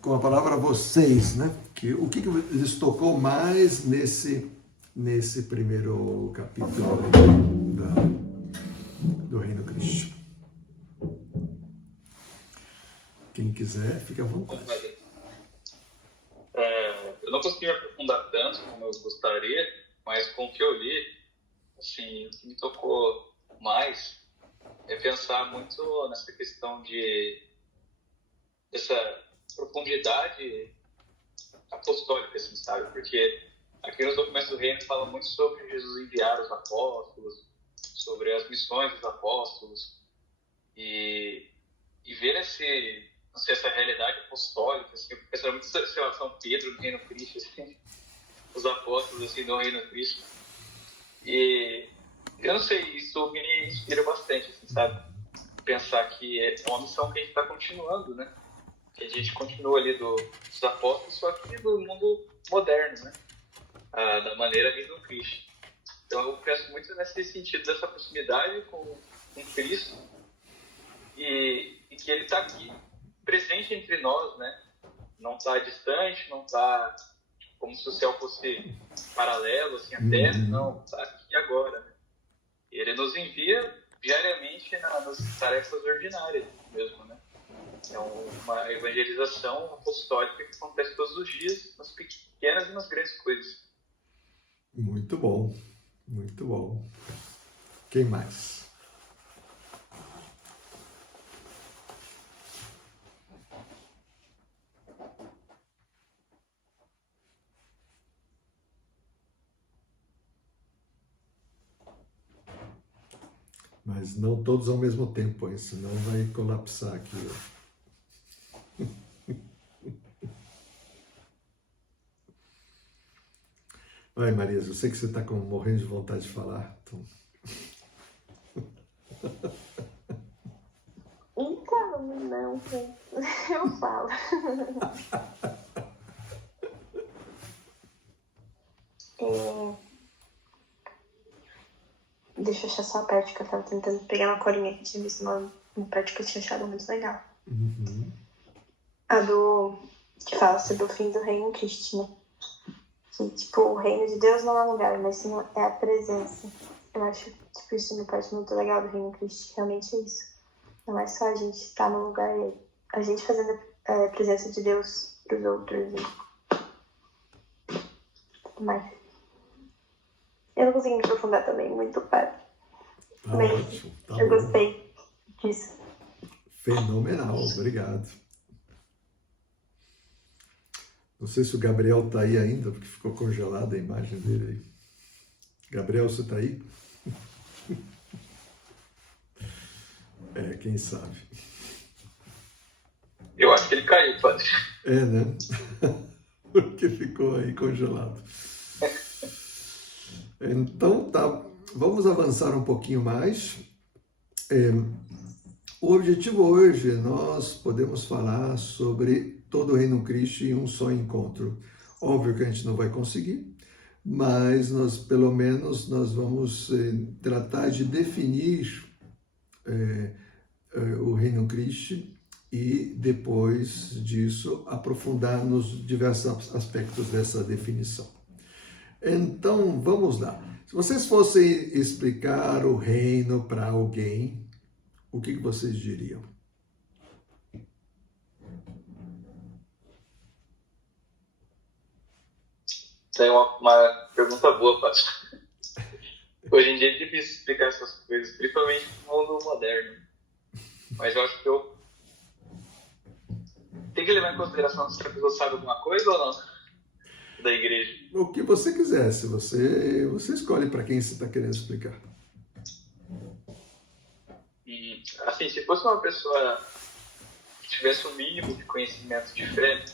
Com a palavra vocês, né? O que lhes tocou mais nesse primeiro capítulo do Reino Cristo? Quem quiser, fica à vontade. Eu não consegui me aprofundar tanto como eu gostaria, mas com o que eu li, assim, o que me tocou mais é pensar muito nessa questão dessa profundidade apostólica, assim, sabe? Porque aqui nos documentos do reino fala muito sobre Jesus enviar os apóstolos, sobre as missões dos apóstolos, e ver essa realidade apostólica, assim, eu penso muito em São Pedro no Reino Cristo, assim, os apóstolos assim, do Reino Cristo. E eu não sei, isso me inspira bastante, assim, sabe? Pensar que é uma missão que a gente está continuando, né? Que a gente continua ali dos apóstolos, só que do mundo moderno, né? Da maneira Reino Cristo. Então eu penso muito nesse sentido dessa proximidade com Cristo e que ele está aqui presente entre nós, né? Não está distante, não está como se o céu fosse paralelo, assim, a terra, não, está aqui agora, né? Ele nos envia diariamente nas tarefas ordinárias mesmo, né? É uma evangelização apostólica que acontece todos os dias, nas pequenas e nas grandes coisas. Muito bom, muito bom. Quem mais? Mas não todos ao mesmo tempo, hein? Senão vai colapsar aqui. Vai, Marisa, eu sei que você está morrendo de vontade de falar. Então, não, eu falo. Deixa eu achar só a parte que eu tava tentando pegar uma colinha que tinha visto uma parte que eu tinha achado muito legal. A que fala sobre o fim do reino Cristo, né? Que, tipo, o reino de Deus não é lugar, mas sim é a presença. Eu acho, tipo, isso é uma parte muito legal do reino Cristo. Realmente é isso. Não é só a gente estar no lugar, a gente fazendo a presença de Deus pros outros. Mas eu não consegui me aprofundar também muito, padre. Mas ótimo, tá eu bom. gostei disso. Fenomenal, obrigado. Não sei se o Gabriel está aí ainda, porque ficou congelada a imagem dele aí. Gabriel, você está aí? Quem sabe. Eu acho que ele caiu, padre. Né? Porque ficou aí congelado. Então, tá. Vamos avançar um pouquinho mais. O objetivo hoje, nós podemos falar sobre todo o Reino Cristo em um só encontro. Óbvio que a gente não vai conseguir, mas nós, pelo menos, nós vamos tratar de definir o Reino Cristo e, depois disso, aprofundar nos diversos aspectos dessa definição. Então, vamos lá. Se vocês fossem explicar o reino para alguém, o que vocês diriam? Tem uma pergunta boa, Paty. Hoje em dia é difícil explicar essas coisas, principalmente no mundo moderno. Mas eu acho que eu tenho que levar em consideração se a pessoa sabe alguma coisa ou não da igreja. O que você quiser, se você escolhe para quem você está querendo explicar. Assim, se fosse uma pessoa que tivesse um mínimo de conhecimento de fé,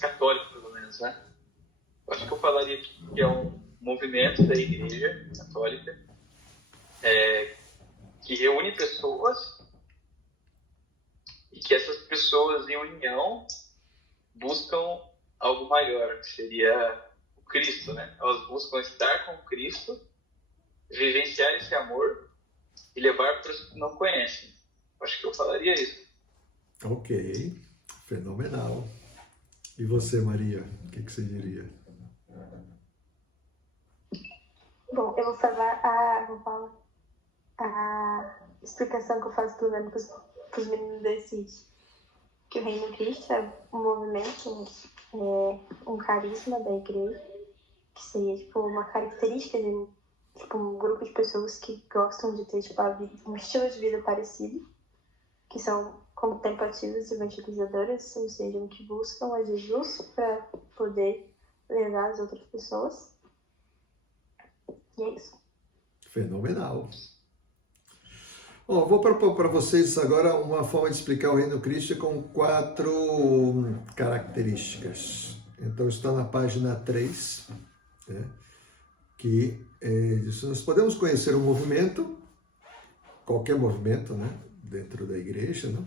católico pelo menos, né? Eu acho que eu falaria que é um movimento da igreja católica que reúne pessoas e que essas pessoas em união buscam algo maior, que seria o Cristo, né? Elas buscam estar com Cristo, vivenciar esse amor e levar para os que não conhecem. Acho que eu falaria isso. Ok, Fenomenal. E você, Maria, o que você diria? Bom, eu vou falar a explicação que eu faço para os meninos desse que o Reino Cristo é um movimento, um carisma da igreja, que seria tipo uma característica de tipo, um grupo de pessoas que gostam de ter tipo, um estilo de vida parecido, que são contemplativas e evangelizadoras, ou seja, que buscam a Jesus para poder levar as outras pessoas. E é isso. Fenomenal. Bom, vou propor para vocês agora uma forma de explicar o Reino Cristo com 4 características. Então, está na página 3, né, que nós podemos conhecer um movimento, qualquer movimento, né, dentro da igreja, né,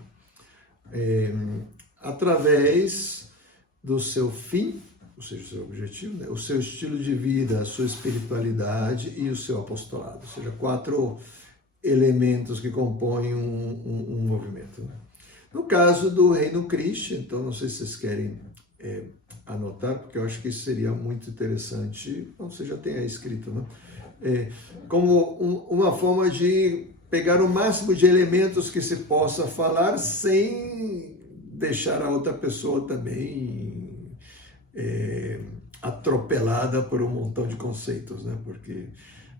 através do seu fim, ou seja, o seu objetivo, né, o seu estilo de vida, a sua espiritualidade e o seu apostolado. Ou seja, 4 elementos que compõem um movimento. Né? No caso do Reino Cristo, então, não sei se vocês querem anotar, porque eu acho que isso seria muito interessante, você já tem aí escrito, né? Como uma forma de pegar o máximo de elementos que se possa falar sem deixar a outra pessoa também atropelada por um montão de conceitos, né? Porque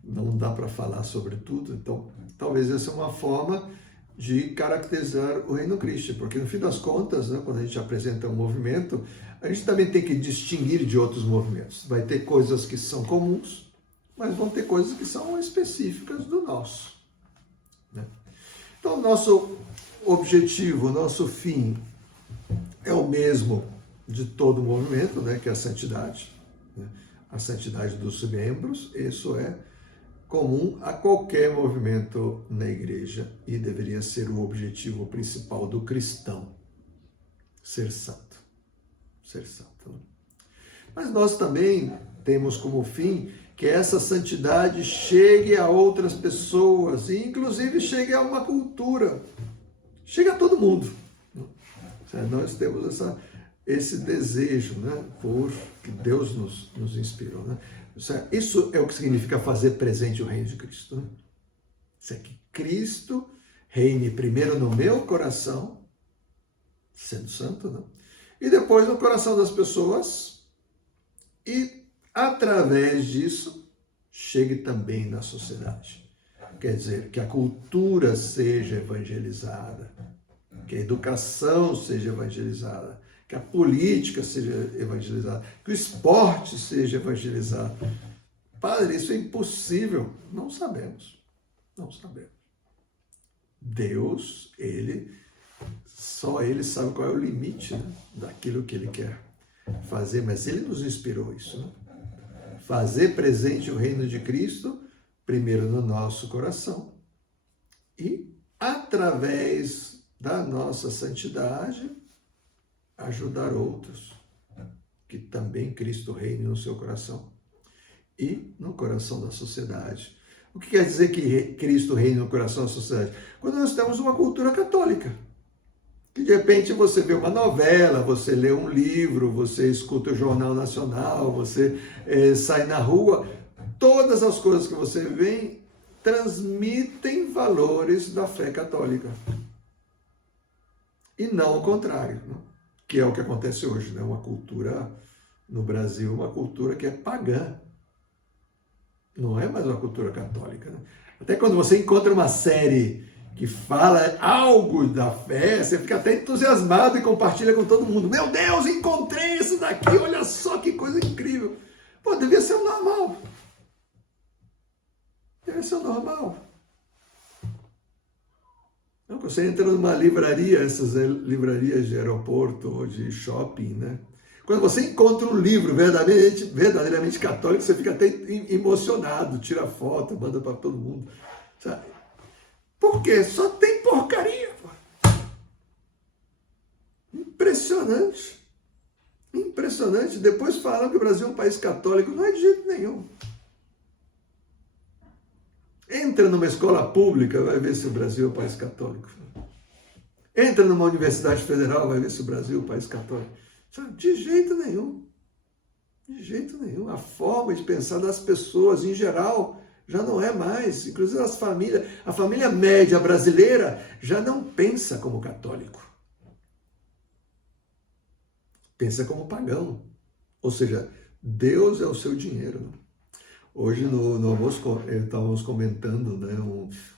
não dá para falar sobre tudo. Então, talvez essa é uma forma de caracterizar o Reino Cristo, porque no fim das contas, né, quando a gente apresenta um movimento, a gente também tem que distinguir de outros movimentos. Vai ter coisas que são comuns, mas vão ter coisas que são específicas do nosso. Né? Então, nosso objetivo, nosso fim é o mesmo de todo movimento, né, que é a santidade. Né? A santidade dos membros, isso é comum a qualquer movimento na igreja e deveria ser o objetivo principal do cristão, ser santo. Ser santo. Mas nós também temos como fim que essa santidade chegue a outras pessoas e inclusive chegue a uma cultura, chegue a todo mundo. Nós temos esse desejo, né, por que Deus nos inspirou, né? Isso é o que significa fazer presente o reino de Cristo. Né? Isso é que Cristo reine primeiro no meu coração, sendo santo, né? E depois no coração das pessoas, e através disso chegue também na sociedade. Quer dizer, que a cultura seja evangelizada, que a educação seja evangelizada, que a política seja evangelizada, que o esporte seja evangelizado. Padre, isso é impossível. Não sabemos. Não sabemos. Deus, só Ele sabe qual é o limite, né, daquilo que Ele quer fazer, mas Ele nos inspirou isso. Né? Fazer presente o reino de Cristo, primeiro no nosso coração, e através da nossa santidade, ajudar outros, que também Cristo reine no seu coração e no coração da sociedade. O que quer dizer que Cristo reine no coração da sociedade? Quando nós temos uma cultura católica, que de repente você vê uma novela, você lê um livro, você escuta o Jornal Nacional, você sai na rua, todas as coisas que você vê transmitem valores da fé católica. E não o contrário, né? Que é o que acontece hoje, né? Uma cultura no Brasil, uma cultura que é pagã. Não é mais uma cultura católica. Né? Até quando você encontra uma série que fala algo da fé, você fica até entusiasmado e compartilha com todo mundo. Meu Deus, encontrei isso daqui, olha só que coisa incrível. Pô, devia ser o normal. Deve ser o normal. Você entra numa livraria, essas livrarias de aeroporto ou de shopping, né? Quando você encontra um livro verdadeiramente católico, você fica até emocionado, tira foto, manda para todo mundo. Sabe? Por quê? Só tem porcaria. Pô. Impressionante. Impressionante. Depois falam que o Brasil é um país católico. Não é de jeito nenhum. Entra numa escola pública, vai ver se o Brasil é um país católico. Entra numa universidade federal, vai ver se o Brasil é um país católico. De jeito nenhum. De jeito nenhum. A forma de pensar das pessoas, em geral, já não é mais. Inclusive a família média brasileira já não pensa como católico. Pensa como pagão. Ou seja, Deus é o seu dinheiro. Hoje no almoço estávamos comentando, né,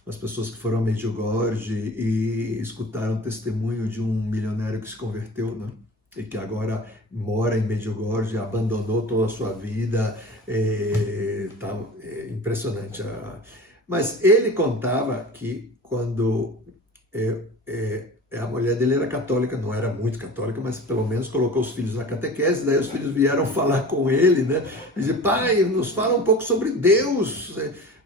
umas pessoas que foram a Medjugorje e escutaram o testemunho de um milionário que se converteu, né, e que agora mora em Medjugorje, abandonou toda a sua vida, impressionante. Mas ele contava que quando a mulher dele era católica, não era muito católica, mas pelo menos colocou os filhos na catequese, daí os filhos vieram falar com ele, né? E dizer, pai, nos fala um pouco sobre Deus.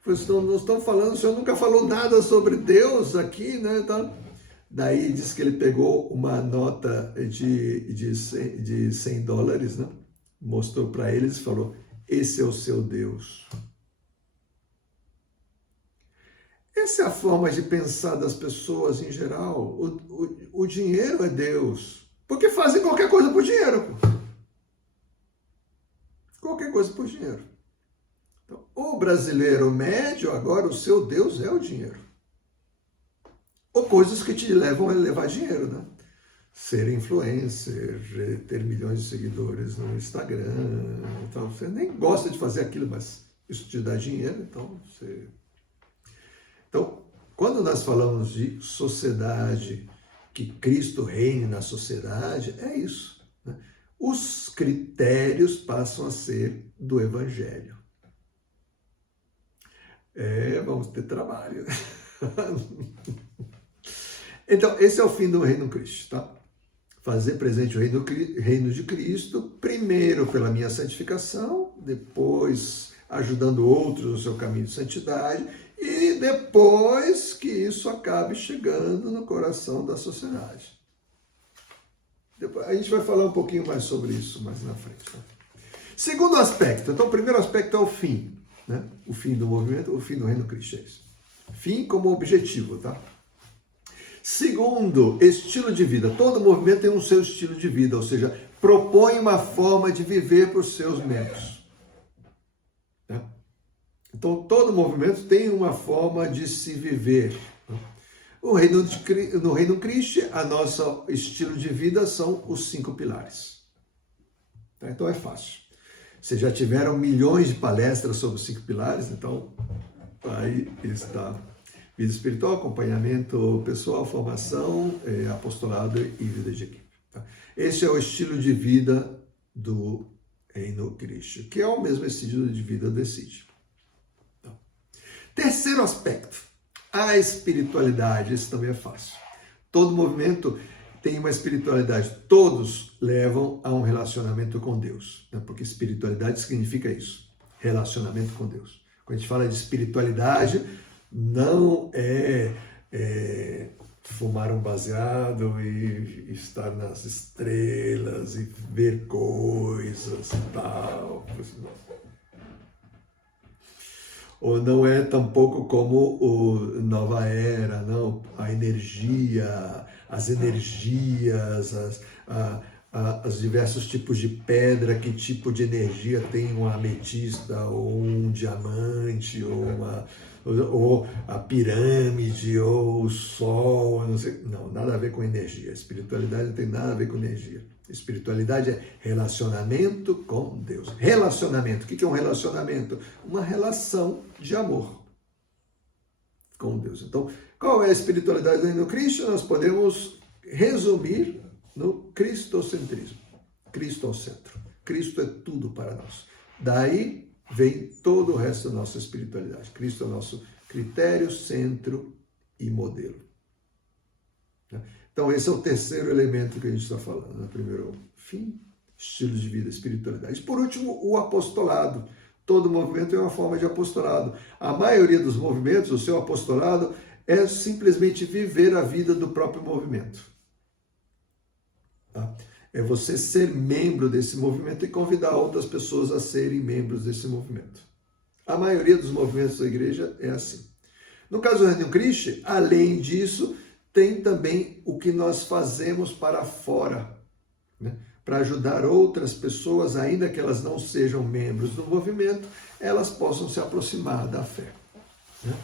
Nós estamos falando, o senhor nunca falou nada sobre Deus aqui, né? Então, daí disse que ele pegou uma nota de $100, né? Mostrou para eles e falou, esse é o seu Deus. Essa é a forma de pensar das pessoas em geral. O dinheiro é Deus. Porque fazem qualquer coisa por dinheiro. Qualquer coisa por dinheiro. Então, o brasileiro médio, agora, o seu Deus é o dinheiro. Ou coisas que te levam a levar dinheiro, né? Ser influencer, ter milhões de seguidores no Instagram. Então, você nem gosta de fazer aquilo, mas isso te dá dinheiro, então você... Então, quando nós falamos de sociedade, que Cristo reine na sociedade, é isso. Né? Os critérios passam a ser do Evangelho. Vamos ter trabalho. Então, esse é o fim do reino Cristo, tá? Fazer presente o reino de Cristo, primeiro pela minha santificação, depois ajudando outros no seu caminho de santidade, e depois que isso acabe chegando no coração da sociedade. Depois, a gente vai falar um pouquinho mais sobre isso mais na frente. Né? Segundo aspecto, então o primeiro aspecto é o fim, né? O fim do movimento, o fim do reino Cristo é isso. Fim como objetivo, tá? Segundo, estilo de vida. Todo movimento tem um seu estilo de vida, ou seja, propõe uma forma de viver para os seus membros. Né? Então, todo movimento tem uma forma de se viver. No reino Cristo, a nosso estilo de vida são os 5 pilares. Então, é fácil. Vocês já tiveram milhões de palestras sobre os 5 pilares, então, aí está vida espiritual, acompanhamento pessoal, formação, apostolado e vida de equipe. Esse é o estilo de vida do reino Cristo, que é o mesmo estilo de vida do CID. Terceiro aspecto, a espiritualidade. Esse também é fácil. Todo movimento tem uma espiritualidade. Todos levam a um relacionamento com Deus. Né? Porque espiritualidade significa isso. Relacionamento com Deus. Quando a gente fala de espiritualidade, não é fumar um baseado e estar nas estrelas e ver coisas e tal. Ou não é tampouco como o Nova Era, não, a energia, as energias, os diversos tipos de pedra, que tipo de energia tem uma ametista, ou um diamante, ou a pirâmide, ou o sol, não sei. Não, nada a ver com energia. A espiritualidade não tem nada a ver com energia. Espiritualidade é relacionamento com Deus. Relacionamento. O que é um relacionamento? Uma relação de amor com Deus. Então, qual é a espiritualidade do reino Cristo? Nós podemos resumir no cristocentrismo. Cristo ao centro. Cristo é tudo para nós. Daí vem todo o resto da nossa espiritualidade. Cristo é o nosso critério, centro e modelo. Então, esse é o terceiro elemento que a gente está falando. Né? Primeiro, fim, estilo de vida, espiritualidade. Por último, o apostolado. Todo movimento é uma forma de apostolado. A maioria dos movimentos, o seu apostolado, é simplesmente viver a vida do próprio movimento. Tá? É você ser membro desse movimento e convidar outras pessoas a serem membros desse movimento. A maioria dos movimentos da igreja é assim. No caso do Reino Cristo, além disso, tem também o que nós fazemos para fora, né? Para ajudar outras pessoas, ainda que elas não sejam membros do movimento, elas possam se aproximar da fé, né?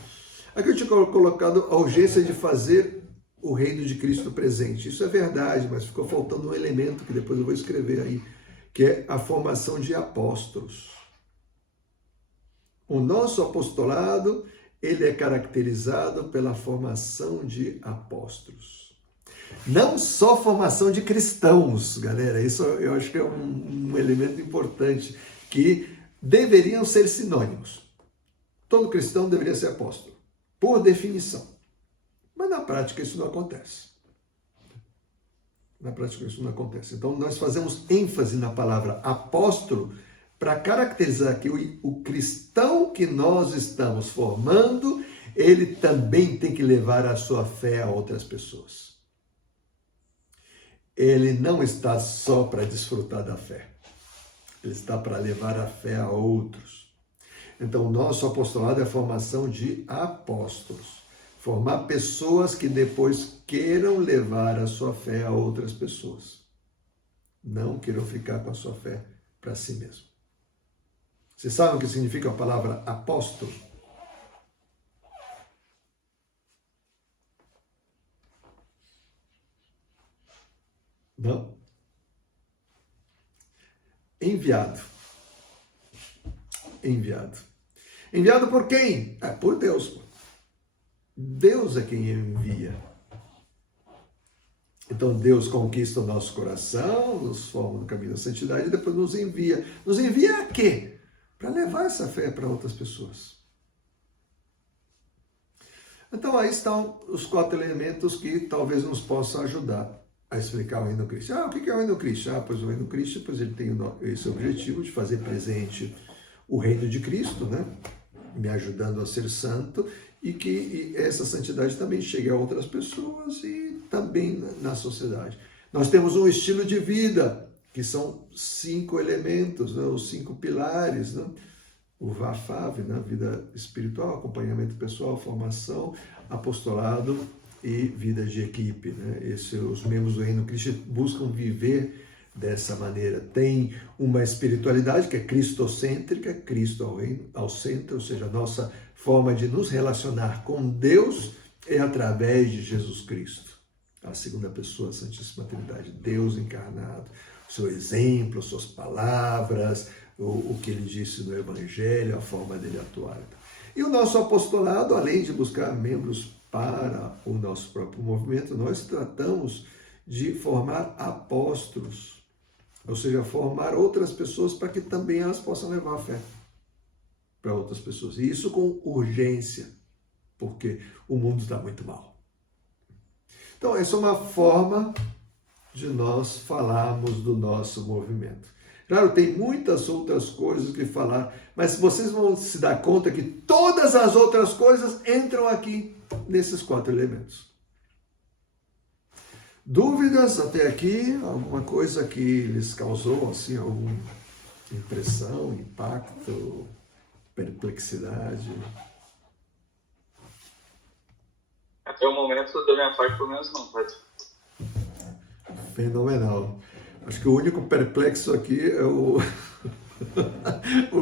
Aqui eu tinha colocado a urgência de fazer o reino de Cristo presente. Isso é verdade, mas ficou faltando um elemento que depois eu vou escrever aí, que é a formação de apóstolos. O nosso apostolado, ele é caracterizado pela formação de apóstolos. Não só formação de cristãos, galera, isso eu acho que é um elemento importante, que deveriam ser sinônimos. Todo cristão deveria ser apóstolo, por definição. Mas na prática isso não acontece. Na prática isso não acontece. Então nós fazemos ênfase na palavra apóstolo para caracterizar que o cristão que nós estamos formando, ele também tem que levar a sua fé a outras pessoas. Ele não está só para desfrutar da fé. Ele está para levar a fé a outros. Então, o nosso apostolado é a formação de apóstolos. Formar pessoas que depois queiram levar a sua fé a outras pessoas. Não queiram ficar com a sua fé para si mesmo. Vocês sabem o que significa a palavra apóstolo? Não? Enviado. Enviado. Enviado por quem? Por Deus. Deus é quem envia. Então Deus conquista o nosso coração, nos forma no caminho da santidade e depois nos envia. Nos envia a quê? Para levar essa fé para outras pessoas. Então aí estão os 4 elementos que talvez nos possam ajudar a explicar o reino Cristo. O que é o reino Cristo? Pois o reino Cristo, pois ele tem esse objetivo de fazer presente o reino de Cristo, né? Me ajudando a ser santo, e que essa santidade também chegue a outras pessoas e também na sociedade. Nós temos um estilo de vida, que são 5 elementos, né? Os 5 pilares, né? O VAFAV, né? Vida espiritual, acompanhamento pessoal, formação, apostolado e vida de equipe, né? Os membros do Reino Cristo buscam viver dessa maneira. Tem uma espiritualidade que é cristocêntrica, Cristo ao centro, ou seja, a nossa forma de nos relacionar com Deus é através de Jesus Cristo, a segunda pessoa, a Santíssima Trindade, Deus encarnado, o seu exemplo, as suas palavras, o que ele disse no Evangelho, a forma dele atuar. E o nosso apostolado, além de buscar membros para o nosso próprio movimento, nós tratamos de formar apóstolos, ou seja, formar outras pessoas para que também elas possam levar a fé para outras pessoas. E isso com urgência, porque o mundo está muito mal. Então, essa é uma forma de nós falarmos do nosso movimento. Claro, tem muitas outras coisas que falar, mas vocês vão se dar conta que todas as outras coisas entram aqui nesses 4 elementos. Dúvidas até aqui? Alguma coisa que lhes causou assim, alguma impressão, impacto, perplexidade? Até o momento, da minha parte, pelo menos não, Padre. Fenomenal. Acho que o único perplexo aqui é o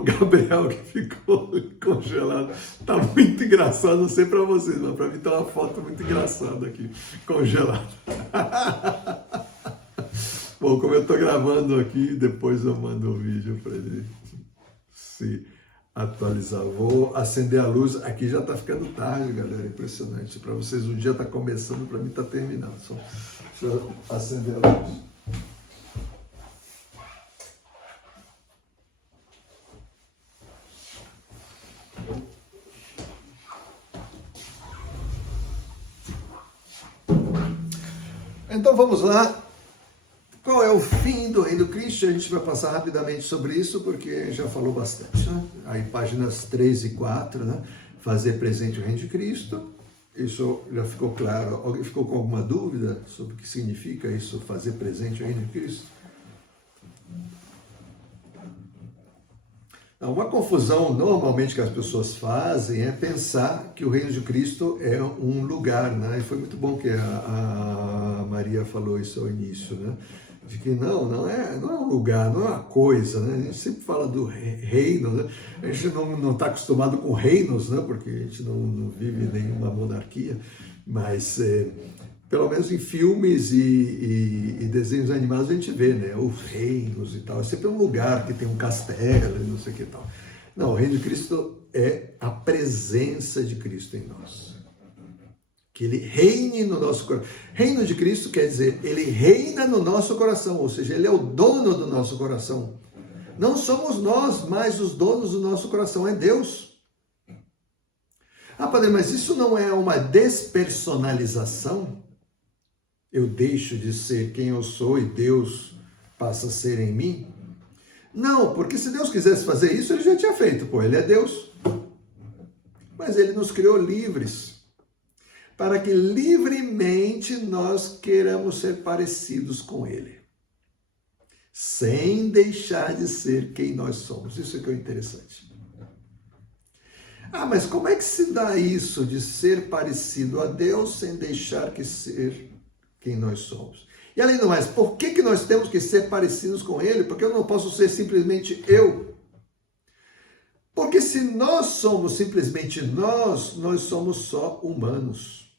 Gabriel, que ficou congelado. Tá muito engraçado, não sei para vocês, mas para mim tá uma foto muito engraçada aqui, congelado. Bom, como eu tô gravando aqui, depois eu mando o vídeo para ele se atualizar. Vou acender a luz. Aqui já tá ficando tarde, galera, impressionante. Para vocês o dia tá começando, para mim tá terminando. Só deixa eu acender a luz. Então vamos lá. Qual é o fim do Reino Cristo? A gente vai passar rapidamente sobre isso, porque já falou bastante, né? Aí páginas 3 e 4, né? Fazer presente o Reino de Cristo. Isso já ficou claro. Alguém ficou com alguma dúvida sobre o que significa isso, fazer presente o Reino de Cristo? Uma confusão normalmente que as pessoas fazem é pensar que o reino de Cristo é um lugar, né? E foi muito bom que a Maria falou isso ao início, né? De que não é um lugar, não é uma coisa, né? A gente sempre fala do reino, né? A gente não está acostumado com reinos, né? Porque a gente não vive nenhuma monarquia, mas pelo menos em filmes e desenhos animados a gente vê, né? Os reinos e tal. É sempre um lugar que tem um castelo e não sei o que tal. Não, o reino de Cristo é a presença de Cristo em nós. Que ele reine no nosso coração. Reino de Cristo quer dizer, ele reina no nosso coração, ou seja, ele é o dono do nosso coração. Não somos nós mais os donos do nosso coração, é Deus. Padre, mas isso não é uma despersonalização? Eu deixo de ser quem eu sou e Deus passa a ser em mim? Não, porque se Deus quisesse fazer isso, ele já tinha feito, ele é Deus. Mas ele nos criou livres, para que livremente nós queiramos ser parecidos com ele, sem deixar de ser quem nós somos. Isso é que é interessante. Mas como é que se dá isso de ser parecido a Deus sem deixar de ser quem nós somos? E além do mais, por que nós temos que ser parecidos com ele? Porque eu não posso ser simplesmente eu. Porque se nós somos simplesmente nós somos só humanos.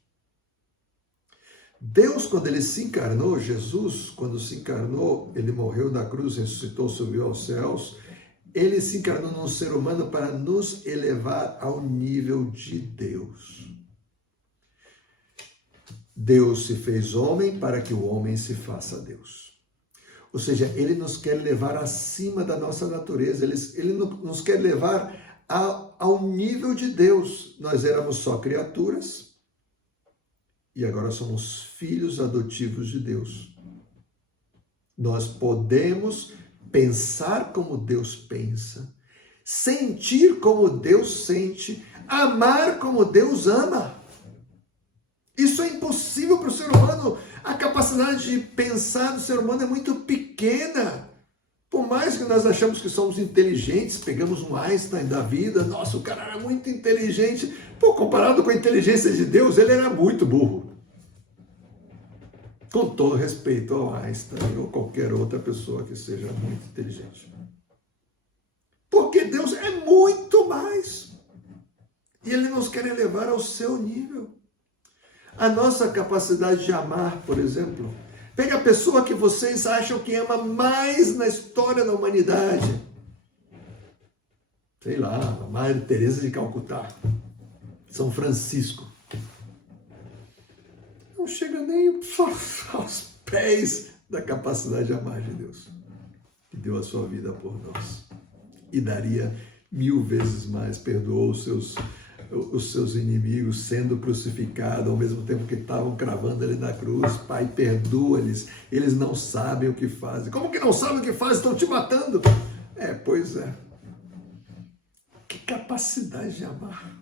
Deus, quando ele se encarnou, Jesus, quando se encarnou, ele morreu na cruz, ressuscitou, subiu aos céus, ele se encarnou num ser humano para nos elevar ao nível de Deus. Deus se fez homem para que o homem se faça Deus. Ou seja, ele nos quer levar acima da nossa natureza, ele nos quer levar ao nível de Deus. Nós éramos só criaturas e agora somos filhos adotivos de Deus. Nós podemos pensar como Deus pensa, sentir como Deus sente, amar como Deus ama. Isso é impossível para o ser humano. A capacidade de pensar do ser humano é muito pequena. Por mais que nós achamos que somos inteligentes, pegamos um Einstein da vida, nossa, o cara era muito inteligente. Comparado com a inteligência de Deus, ele era muito burro. Com todo respeito ao Einstein ou qualquer outra pessoa que seja muito inteligente. Porque Deus é muito mais. E ele nos quer elevar ao seu nível. A nossa capacidade de amar, por exemplo. Pega a pessoa que vocês acham que ama mais na história da humanidade. Sei lá, a Madre Teresa de Calcutá. São Francisco. Não chega nem aos pés da capacidade de amar de Deus, que deu a sua vida por nós. E daria 1000 vezes mais, perdoou os seus inimigos sendo crucificado, ao mesmo tempo que estavam cravando ele na cruz. Pai, perdoa-lhes, eles não sabem o que fazem. Como que não sabem o que fazem? Estão te matando. Pois é. Que capacidade de amar.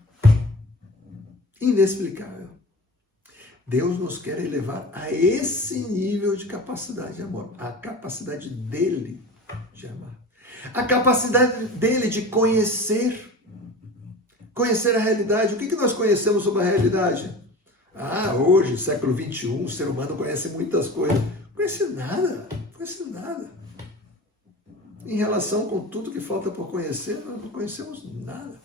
Inexplicável. Deus nos quer elevar a esse nível de capacidade de amor. A capacidade dele de amar. A capacidade dele de conhecer. Conhecer a realidade. O que nós conhecemos sobre a realidade? Hoje, século XXI, o ser humano conhece muitas coisas. Não conhece nada. Não conhece nada. Em relação com tudo que falta por conhecer, nós não conhecemos nada.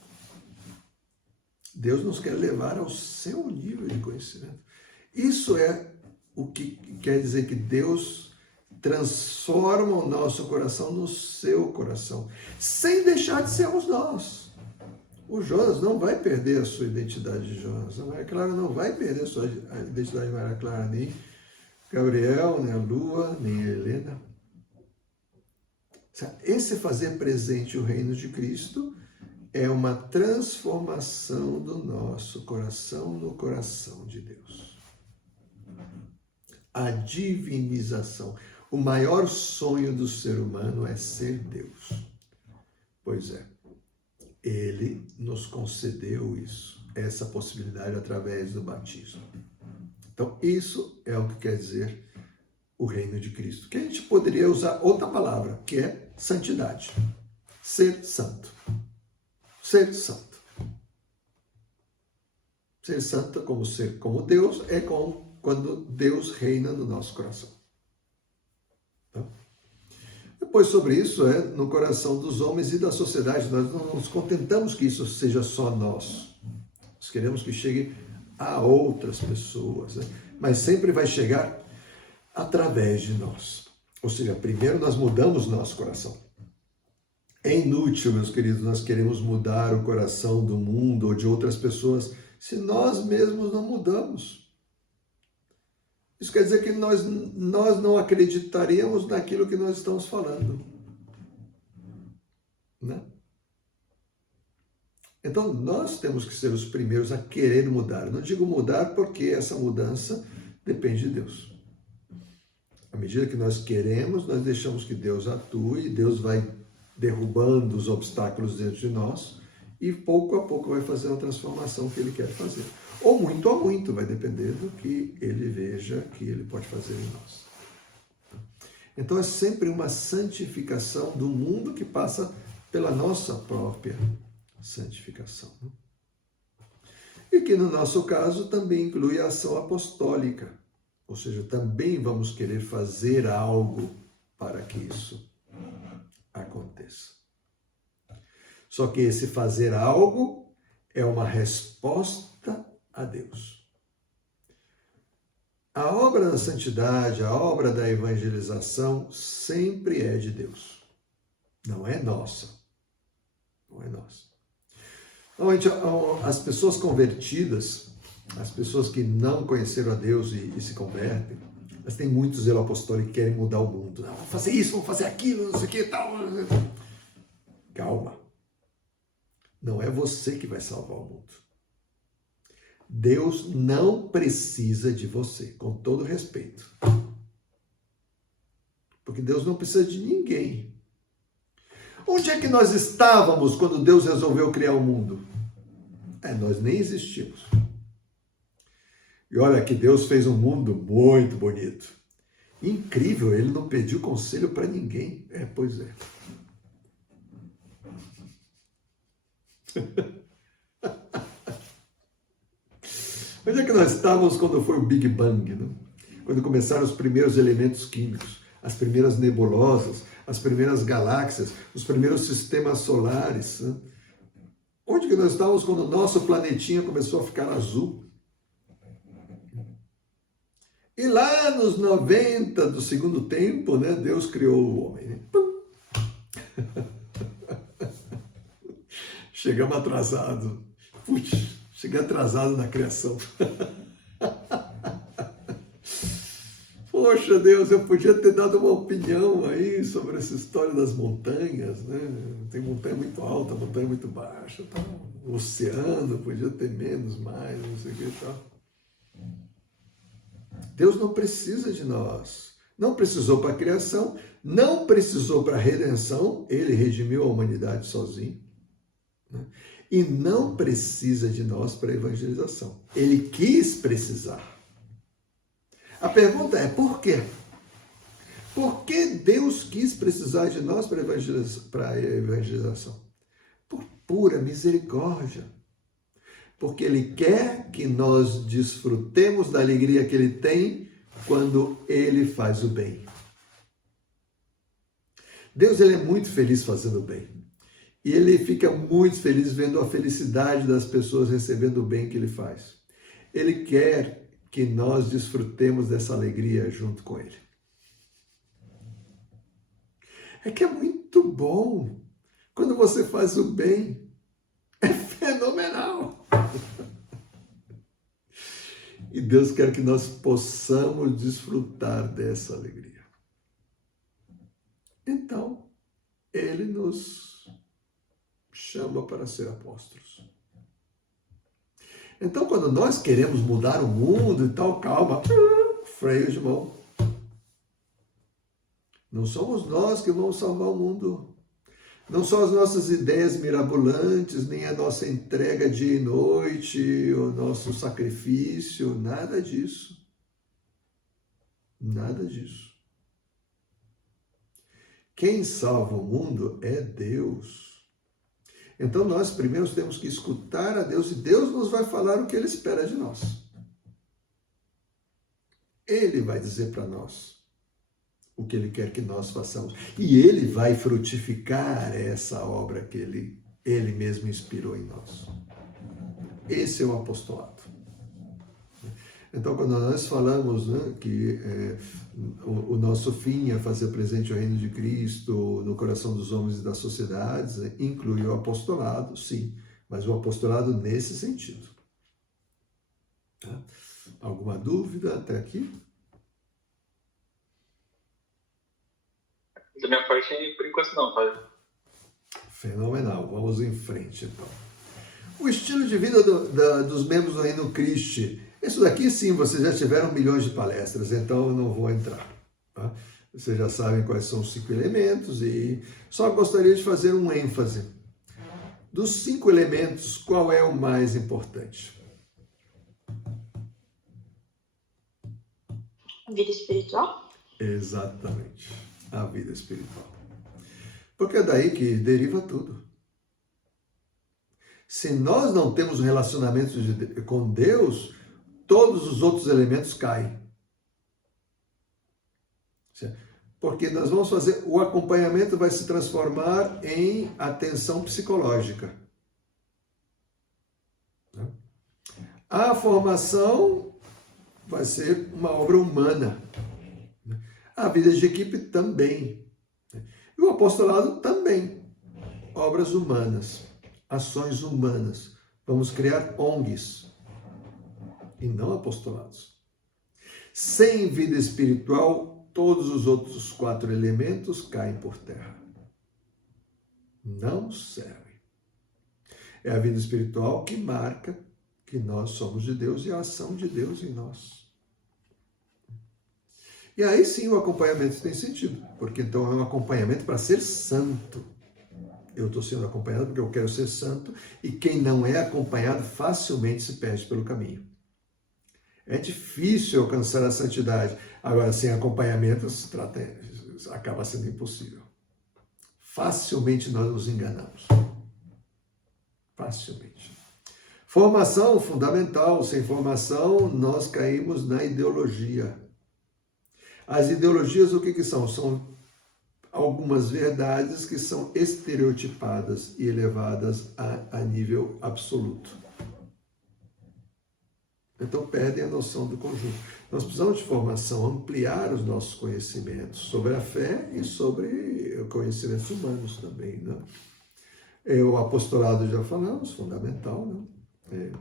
Deus nos quer levar ao seu nível de conhecimento. Isso é o que quer dizer que Deus transforma o nosso coração no seu coração, sem deixar de sermos nós. O Jonas não vai perder a sua identidade de Jonas. A Maria Clara não vai perder a sua identidade de Maria Clara, nem Gabriel, nem a Lua, nem a Helena. Esse fazer presente o reino de Cristo é uma transformação do nosso coração no coração de Deus. A divinização. O maior sonho do ser humano é ser Deus. Pois é. Ele nos concedeu isso, essa possibilidade através do batismo. Então, isso é o que quer dizer o reino de Cristo. Que a gente poderia usar outra palavra, que é santidade. ser santo. Ser santo. Ser santo como Deus é quando Deus reina no nosso coração. Tá? Depois sobre isso no coração dos homens e da sociedade. Nós não nos contentamos que isso seja só nosso. Nós queremos que chegue a outras pessoas, né? Mas sempre vai chegar através de nós. Ou seja, primeiro nós mudamos nosso coração. É inútil, meus queridos, nós queremos mudar o coração do mundo ou de outras pessoas se nós mesmos não mudamos. Isso quer dizer que nós não acreditaríamos naquilo que nós estamos falando, né? Então, nós temos que ser os primeiros a querer mudar. Não digo mudar porque essa mudança depende de Deus. À medida que nós queremos, nós deixamos que Deus atue, Deus vai derrubando os obstáculos dentro de nós e pouco a pouco vai fazer a transformação que Ele quer fazer. Ou muito a muito, vai depender do que Ele veja que Ele pode fazer em nós. Então é sempre uma santificação do mundo que passa pela nossa própria santificação. E que no nosso caso também inclui a ação apostólica. Ou seja, também vamos querer fazer algo para que isso aconteça. Só que esse fazer algo é uma resposta a Deus. A obra da santidade, a obra da evangelização sempre é de Deus. Não é nossa. Não é nossa. Normalmente, as pessoas convertidas, as pessoas que não conheceram a Deus e se convertem, elas têm muito zelo apostólico e querem mudar o mundo. Não, vamos fazer isso, vamos fazer aquilo, não sei o que e tal. Calma. Não é você que vai salvar o mundo. Deus não precisa de você, com todo respeito. Porque Deus não precisa de ninguém. Onde é que nós estávamos quando Deus resolveu criar o mundo? Nós nem existimos. E olha que Deus fez um mundo muito bonito. Incrível, Ele não pediu conselho para ninguém. Pois é. Onde é que nós estávamos quando foi o Big Bang, né? Quando começaram os primeiros elementos químicos, as primeiras nebulosas, as primeiras galáxias, os primeiros sistemas solares, né? Onde que nós estávamos quando o nosso planetinha começou a ficar azul? E lá nos 90 do segundo tempo, né, Deus criou o homem. Né? Chegamos atrasados. Putz, cheguei atrasado na criação. Poxa Deus, eu podia ter dado uma opinião aí sobre essa história das montanhas, né? Tem montanha muito alta, montanha muito baixa, tá? O oceano podia ter menos, mais, não sei o que e tal. Deus não precisa de nós. Não precisou para a criação, não precisou para a redenção, Ele redimiu a humanidade sozinho, né? E não precisa de nós para a evangelização. Ele quis precisar. A pergunta é, por quê? Por que Deus quis precisar de nós para a evangelização? Por pura misericórdia. Porque Ele quer que nós desfrutemos da alegria que Ele tem quando Ele faz o bem. Deus, Ele é muito feliz fazendo o bem. E Ele fica muito feliz vendo a felicidade das pessoas recebendo o bem que Ele faz. Ele quer que nós desfrutemos dessa alegria junto com Ele. É que é muito bom quando você faz o bem. É fenomenal. E Deus quer que nós possamos desfrutar dessa alegria. Então, Ele nos chama para ser apóstolos. Então, quando nós queremos mudar o mundo e tal, calma, freio de mão. Não somos nós que vamos salvar o mundo. Não são as nossas ideias mirabolantes, nem a nossa entrega dia e noite, o nosso sacrifício, nada disso. Nada disso. Quem salva o mundo é Deus. Então nós primeiro temos que escutar a Deus e Deus nos vai falar o que Ele espera de nós. Ele vai dizer para nós o que Ele quer que nós façamos. E Ele vai frutificar essa obra que Ele mesmo inspirou em nós. Esse é o apostolado. Então, quando nós falamos, né, que o nosso fim é fazer presente o reino de Cristo no coração dos homens e das sociedades, né, inclui o apostolado, sim, mas o apostolado nesse sentido. Tá? Alguma dúvida até aqui? Da minha parte, por enquanto não, padre. Fenomenal, vamos em frente então. O estilo de vida dos membros do Reino Christi. Isso daqui sim, vocês já tiveram milhões de palestras, então eu não vou entrar. Tá? Vocês já sabem quais são os 5 elementos e só gostaria de fazer um ênfase. Dos 5 elementos, qual é o mais importante? Vida espiritual? Exatamente, a vida espiritual. Porque é daí que deriva tudo. Se nós não temos um relacionamento com Deus, todos os outros elementos caem. Porque nós vamos fazer, o acompanhamento vai se transformar em atenção psicológica. A formação vai ser uma obra humana. A vida de equipe também. E o apostolado também. Obras humanas, ações humanas. Vamos criar ONGs e não apostolados. Sem vida espiritual, todos os outros 4 elementos caem por terra. Não servem. É a vida espiritual que marca que nós somos de Deus e a ação de Deus em nós. E aí sim o acompanhamento tem sentido, porque então é um acompanhamento para ser santo. Eu estou sendo acompanhado porque eu quero ser santo e quem não é acompanhado facilmente se perde pelo caminho. É difícil alcançar a santidade. Agora, sem acompanhamento, acaba sendo impossível. Facilmente nós nos enganamos. Facilmente. Formação fundamental. Sem formação, nós caímos na ideologia. As ideologias, o que são? São algumas verdades que são estereotipadas e elevadas a nível absoluto. Então perdem a noção do conjunto. Nós precisamos de formação, ampliar os nossos conhecimentos sobre a fé e sobre conhecimentos humanos também. Né? O apostolado já falamos, fundamental. Né?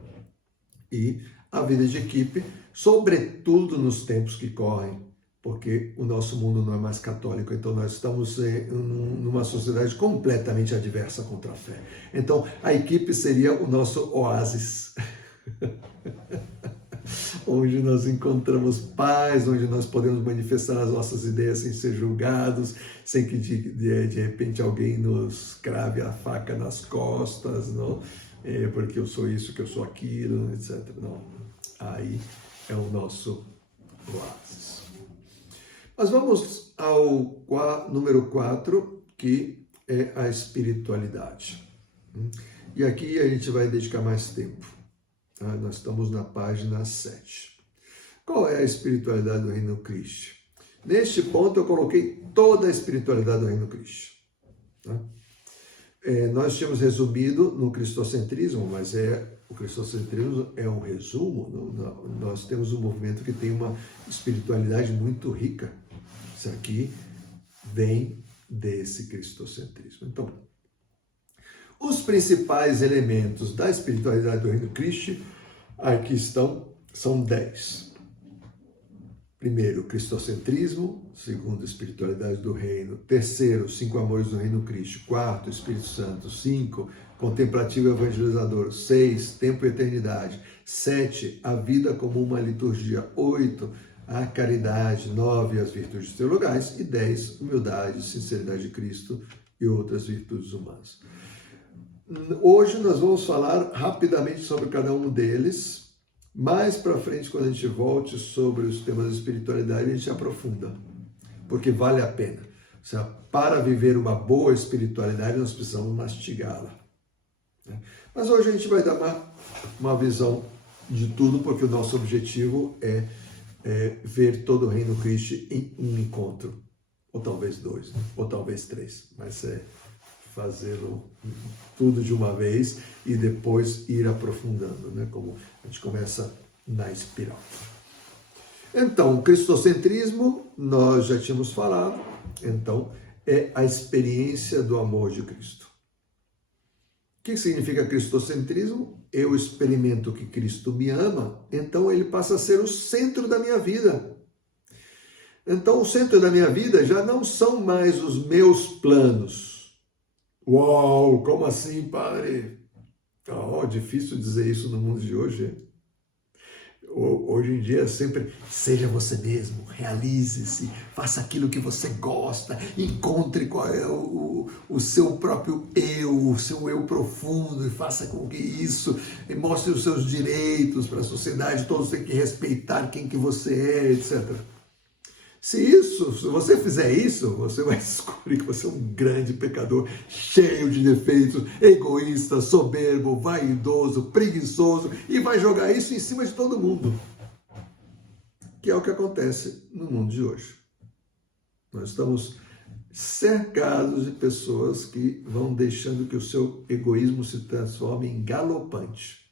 E a vida de equipe, sobretudo nos tempos que correm, porque o nosso mundo não é mais católico, então nós estamos numa sociedade completamente adversa contra a fé. Então a equipe seria o nosso oásis. Onde nós encontramos paz, onde nós podemos manifestar as nossas ideias sem ser julgados, sem que de repente alguém nos crave a faca nas costas, não? Porque eu sou isso, que eu sou aquilo, etc. Não. Aí é o nosso oásis. Mas vamos ao número 4, que é a espiritualidade. E aqui a gente vai dedicar mais tempo. Nós estamos na página 7. Qual é a espiritualidade do Reino Christi? Neste ponto eu coloquei toda a espiritualidade do Reino Christi. Nós tínhamos resumido no cristocentrismo, mas o cristocentrismo é um resumo. Nós temos um movimento que tem uma espiritualidade muito rica. Isso aqui vem desse cristocentrismo. Então, os principais elementos da espiritualidade do Reino Christi, aqui são 10. Primeiro, cristocentrismo. Segundo, espiritualidade do reino. Terceiro, 5 amores do Reino Christi. Quarto, Espírito Santo. 5, contemplativo evangelizador. 6, tempo e eternidade. 7, a vida como uma liturgia. 8, a caridade. 9, as virtudes teologais. E 10, humildade, sinceridade de Cristo e outras virtudes humanas. Hoje nós vamos falar rapidamente sobre cada um deles. Mais para frente, quando a gente volte sobre os temas da espiritualidade, a gente aprofunda, porque vale a pena. seja, para viver uma boa espiritualidade, nós precisamos mastigá-la. Mas hoje a gente vai dar uma visão de tudo, porque o nosso objetivo é ver todo o Reino Cristo em um encontro, ou talvez 2, ou talvez 3, mas fazê-lo tudo de uma vez e depois ir aprofundando, né? Como a gente começa na espiral. Então, o cristocentrismo, nós já tínhamos falado, então, é a experiência do amor de Cristo. O que significa cristocentrismo? Eu experimento que Cristo me ama, então ele passa a ser o centro da minha vida. Então, o centro da minha vida já não são mais os meus planos. Uau, como assim, padre? Oh, difícil dizer isso no mundo de hoje, hein? Hoje em dia sempre, seja você mesmo, realize-se, faça aquilo que você gosta, encontre qual é o seu próprio eu, o seu eu profundo, e faça com que isso, e mostre os seus direitos para a sociedade, todos têm que respeitar quem que você é, etc. Se você fizer isso, você vai descobrir que você é um grande pecador, cheio de defeitos, egoísta, soberbo, vaidoso, preguiçoso, e vai jogar isso em cima de todo mundo. Que é o que acontece no mundo de hoje. Nós estamos cercados de pessoas que vão deixando que o seu egoísmo se transforme em galopante.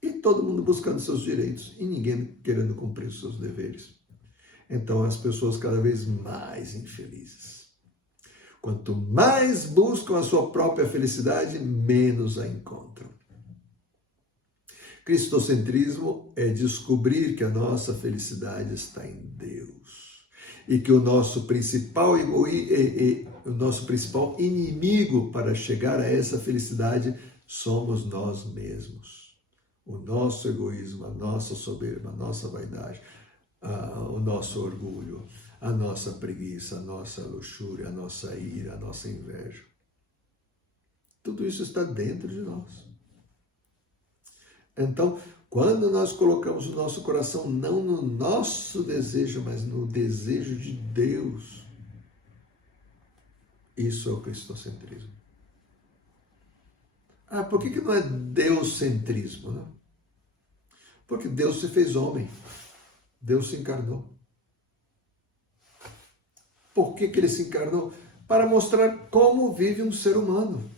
E todo mundo buscando seus direitos e ninguém querendo cumprir os seus deveres. Então, as pessoas cada vez mais infelizes. Quanto mais buscam a sua própria felicidade, menos a encontram. Cristocentrismo é descobrir que a nossa felicidade está em Deus. E que o nosso principal inimigo para chegar a essa felicidade somos nós mesmos. O nosso egoísmo, a nossa soberba, a nossa vaidade, o nosso orgulho, a nossa preguiça, a nossa luxúria, a nossa ira, a nossa inveja. Tudo isso está dentro de nós. Então, quando nós colocamos o nosso coração não no nosso desejo, mas no desejo de Deus, isso é o cristocentrismo. Por que não é deuscentrismo, né? Porque Deus se fez homem. Deus se encarnou. Por que ele se encarnou? Para mostrar como vive um ser humano.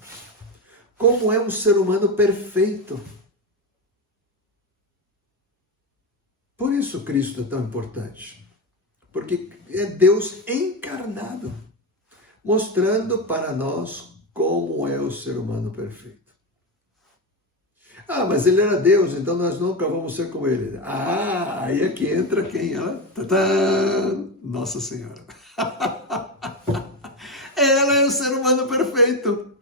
Como é um ser humano perfeito. Por isso Cristo é tão importante. Porque é Deus encarnado, mostrando para nós como é o ser humano perfeito. Mas ele era Deus, então nós nunca vamos ser como ele. Aí é que entra quem? Nossa Senhora. Ela é o ser humano perfeito.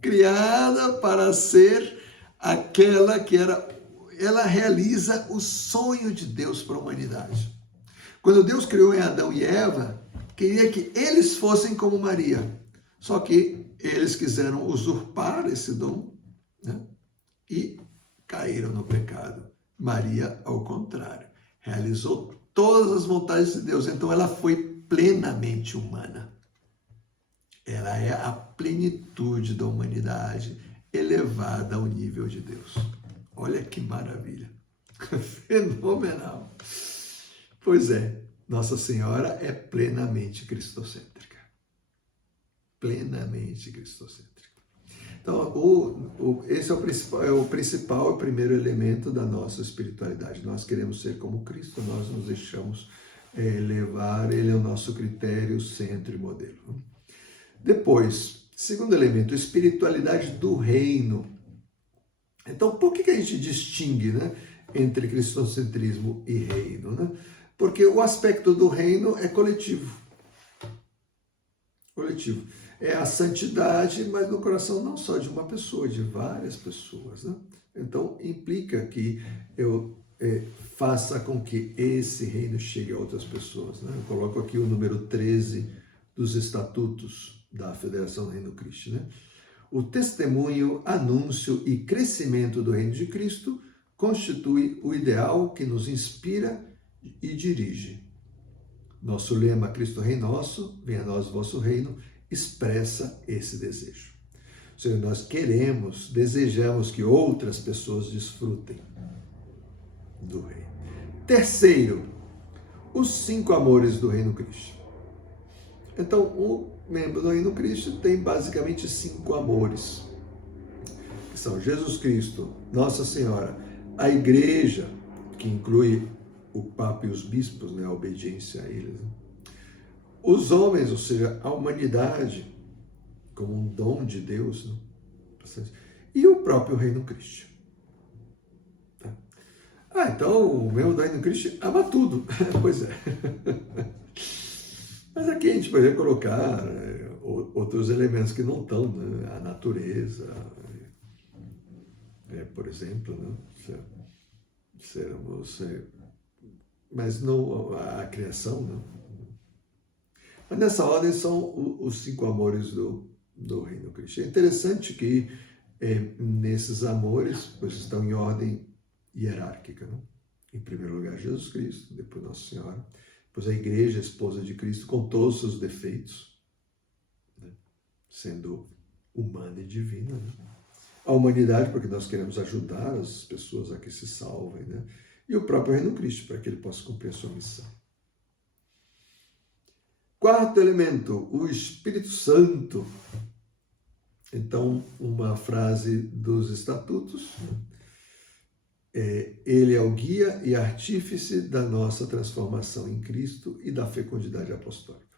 Criada para ser aquela que ela realiza o sonho de Deus para a humanidade. Quando Deus criou em Adão e Eva, queria que eles fossem como Maria. Só que eles quiseram usurpar esse dom, né? E caíram no pecado. Maria, ao contrário, realizou todas as vontades de Deus. Então ela foi plenamente humana. Ela é a plenitude da humanidade elevada ao nível de Deus. Olha que maravilha. Fenomenal. Pois é, Nossa Senhora é plenamente cristocêntrica. Plenamente cristocêntrica. Então, esse é o primeiro elemento da nossa espiritualidade. Nós queremos ser como Cristo, nós nos deixamos levar, ele é o nosso critério, centro e modelo. Depois, segundo elemento, espiritualidade do reino. Então, por que a gente distingue, né, entre cristocentrismo e reino? Né? Porque o aspecto do reino é coletivo. Coletivo. É a santidade, mas no coração não só de uma pessoa, de várias pessoas. Né? Então, implica que eu faça com que esse reino chegue a outras pessoas. Né? Eu coloco aqui o número 13 dos estatutos da Federação do Reino Cristo. Né? O testemunho, anúncio e crescimento do reino de Cristo constitui o ideal que nos inspira e dirige. Nosso lema, Cristo Rei Nosso, venha a nós o vosso reino, expressa esse desejo. Ou seja, nós queremos, desejamos que outras pessoas desfrutem do reino. Terceiro, os 5 amores do reino Cristo. Então, o membro do reino Cristo tem basicamente 5 amores, que são Jesus Cristo, Nossa Senhora, a Igreja, que inclui o Papa e os bispos, né, a obediência a eles, né? Os homens, ou seja, a humanidade, como um dom de Deus, né? E o próprio reino Cristo. Então o membro do reino Cristo ama tudo. Pois é. Mas aqui a gente poderia colocar outros elementos que não estão, né? A natureza, por exemplo, né? Mas não a criação, não. Mas nessa ordem são os 5 amores do reino Cristo. É interessante que nesses amores, pois estão em ordem hierárquica, não? Em primeiro lugar Jesus Cristo, depois Nossa Senhora, depois a Igreja, a esposa de Cristo, com todos os seus defeitos, né? Sendo humana e divina, né? A humanidade, porque nós queremos ajudar as pessoas a que se salvem, né? E o próprio reino Cristo, para que ele possa cumprir a sua missão. Quarto elemento, o Espírito Santo. Então, uma frase dos estatutos, ele é o guia e artífice da nossa transformação em Cristo e da fecundidade apostólica.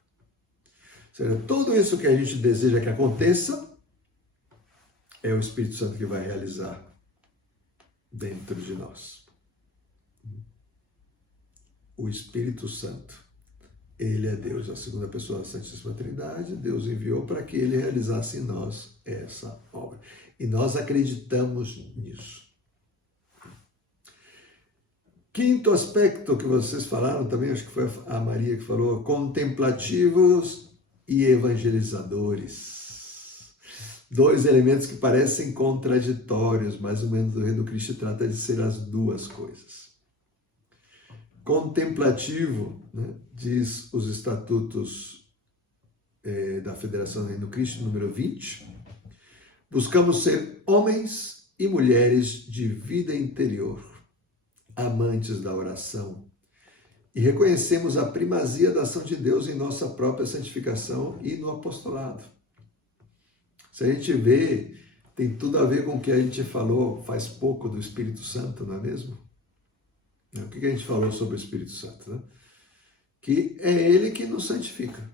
Ou seja, tudo isso que a gente deseja que aconteça, é o Espírito Santo que vai realizar dentro de nós. O Espírito Santo, ele é Deus, a segunda pessoa da Santíssima Trindade. Deus enviou para que ele realizasse em nós essa obra. E nós acreditamos nisso. Quinto aspecto que vocês falaram também, acho que foi a Maria que falou, contemplativos e evangelizadores. 2 elementos que parecem contraditórios, mas o membro do reino do Cristo trata de ser as 2 coisas. Contemplativo, né, diz os estatutos da Federação do Reino do Cristo, número 20, buscamos ser homens e mulheres de vida interior, amantes da oração, e reconhecemos a primazia da ação de Deus em nossa própria santificação e no apostolado. Se a gente vê, tem tudo a ver com o que a gente falou faz pouco do Espírito Santo, não é mesmo? O que a gente falou sobre o Espírito Santo, né? Que é ele que nos santifica.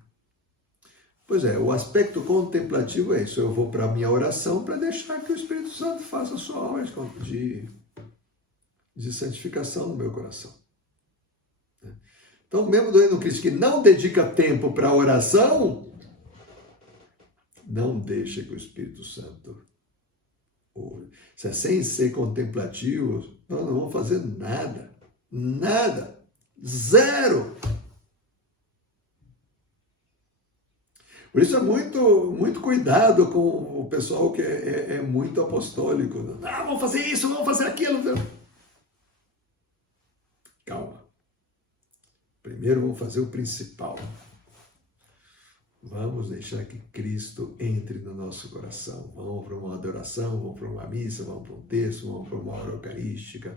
Pois é, o aspecto contemplativo é isso. Eu vou para a minha oração para deixar que o Espírito Santo faça a sua obra de santificação no meu coração. Então, mesmo do reino Cristo que não dedica tempo para a oração, não deixa que o Espírito Santo ouve. Se é sem ser contemplativo, nós não vamos fazer nada. Nada. Zero. Por isso é muito cuidado com o pessoal que é muito apostólico. Vamos fazer isso, vamos fazer aquilo. Calma. Primeiro vamos fazer o principal. Vamos deixar que Cristo entre no nosso coração. Vamos para uma adoração, vamos para uma missa, vamos para um texto, vamos para uma hora eucarística.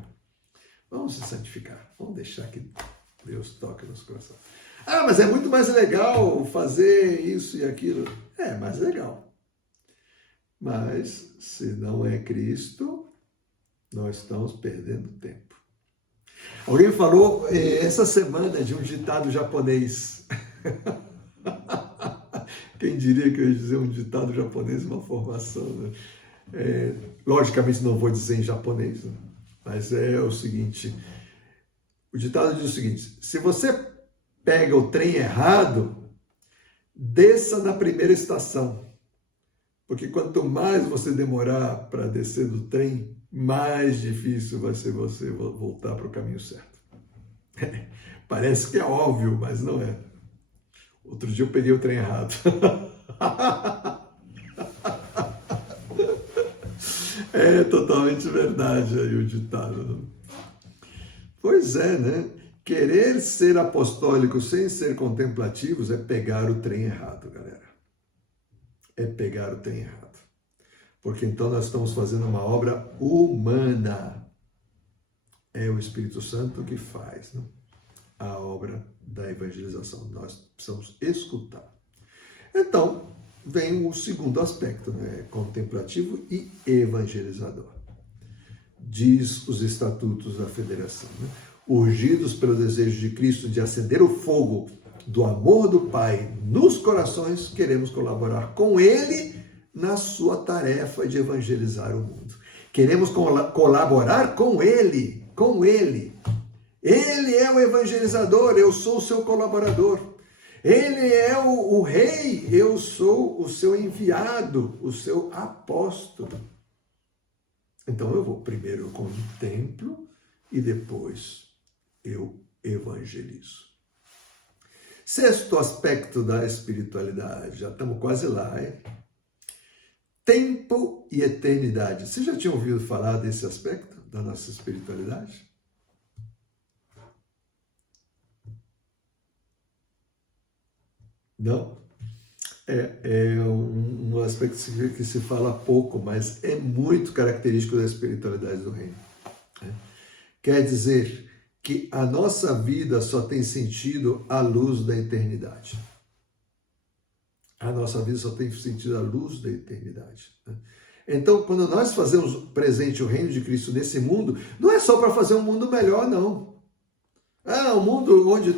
Vamos se santificar. Vamos deixar que Deus toque no nosso coração. Mas é muito mais legal fazer isso e aquilo. É mais legal. Mas, se não é Cristo, nós estamos perdendo tempo. Alguém falou essa semana de um ditado japonês. Quem diria que eu ia dizer um ditado japonês, uma formação, né? Logicamente não vou dizer em japonês, né? Mas é o seguinte, o ditado diz o seguinte: se você pega o trem errado, desça na primeira estação, porque quanto mais você demorar para descer do trem, mais difícil vai ser você voltar para o caminho certo. Parece que é óbvio, mas não é. Outro dia eu peguei o trem errado. É totalmente verdade aí o ditado. Pois é, né? querer ser apostólico sem ser contemplativos é pegar o trem errado, galera. É pegar o trem errado. Porque então nós estamos fazendo uma obra humana. É o Espírito Santo que faz, né, a obra da evangelização. Nós precisamos escutar. Então, vem o segundo aspecto, né, contemplativo e evangelizador. Diz os estatutos da federação, né? Urgidos pelo desejo de Cristo de acender o fogo do amor do Pai nos corações, queremos colaborar com Ele na sua tarefa de evangelizar o mundo. Queremos colaborar com Ele, com Ele. Ele é o evangelizador, eu sou o seu colaborador. Ele é o rei, eu sou o seu enviado, o seu apóstolo. Então eu vou primeiro contemplo e depois eu evangelizo. Sexto aspecto da espiritualidade, já estamos quase lá, hein? Tempo e eternidade. Você já tinha ouvido falar desse aspecto da nossa espiritualidade? Não? É um aspecto que se fala pouco, mas é muito característico da espiritualidade do reino. Quer dizer que a nossa vida só tem sentido à luz da eternidade. A nossa vida só tem sentido à luz da eternidade. Então, quando nós fazemos presente o reino de Cristo nesse mundo, não é só para fazer um mundo melhor, não. Um mundo onde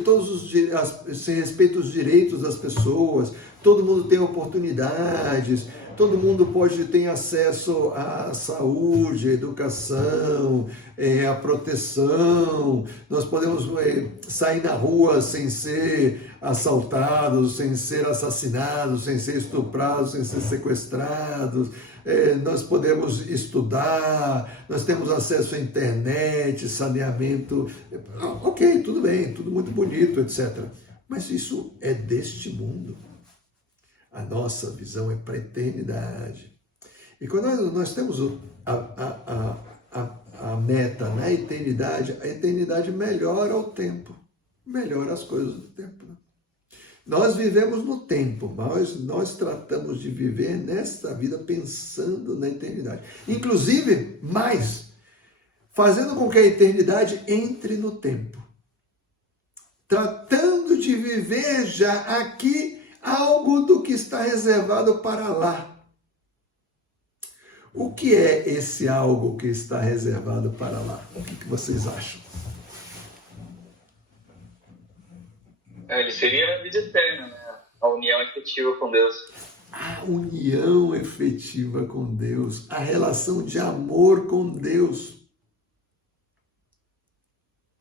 se respeita os direitos das pessoas, todo mundo tem oportunidades, todo mundo tem acesso à saúde, à educação, à proteção. Nós podemos sair na rua sem ser assaltados, sem ser assassinados, sem ser estuprados, sem ser sequestrados. Nós podemos estudar, nós temos acesso à internet, saneamento. Ok, tudo bem, tudo muito bonito, etc. Mas isso é deste mundo. A nossa visão é para a eternidade. E quando nós temos a meta na eternidade, a eternidade melhora o tempo, melhora as coisas do tempo. Nós vivemos no tempo, mas nós tratamos de viver nesta vida pensando na eternidade. Inclusive, mais, fazendo com que a eternidade entre no tempo. Tratando de viver já aqui algo do que está reservado para lá. O que é esse algo que está reservado para lá? O que vocês acham? Ele seria a vida eterna, né? A união efetiva com Deus. A união efetiva com Deus, a relação de amor com Deus,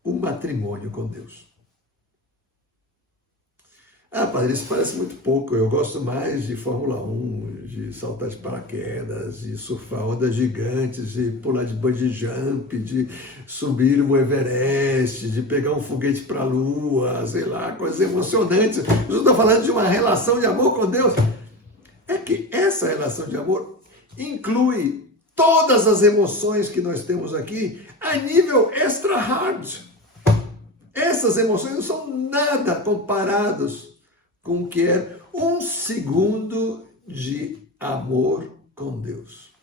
o matrimônio com Deus. Padre, isso parece muito pouco. Eu gosto mais de Fórmula 1, de saltar de paraquedas, de surfar ondas gigantes, de pular de bungee jump, de subir o Everest, de pegar um foguete para a Lua, sei lá, coisas emocionantes. Eu estou falando de uma relação de amor com Deus. É que essa relação de amor inclui todas as emoções que nós temos aqui a nível extra hard. Essas emoções não são nada comparados com o que é um segundo de amor com Deus.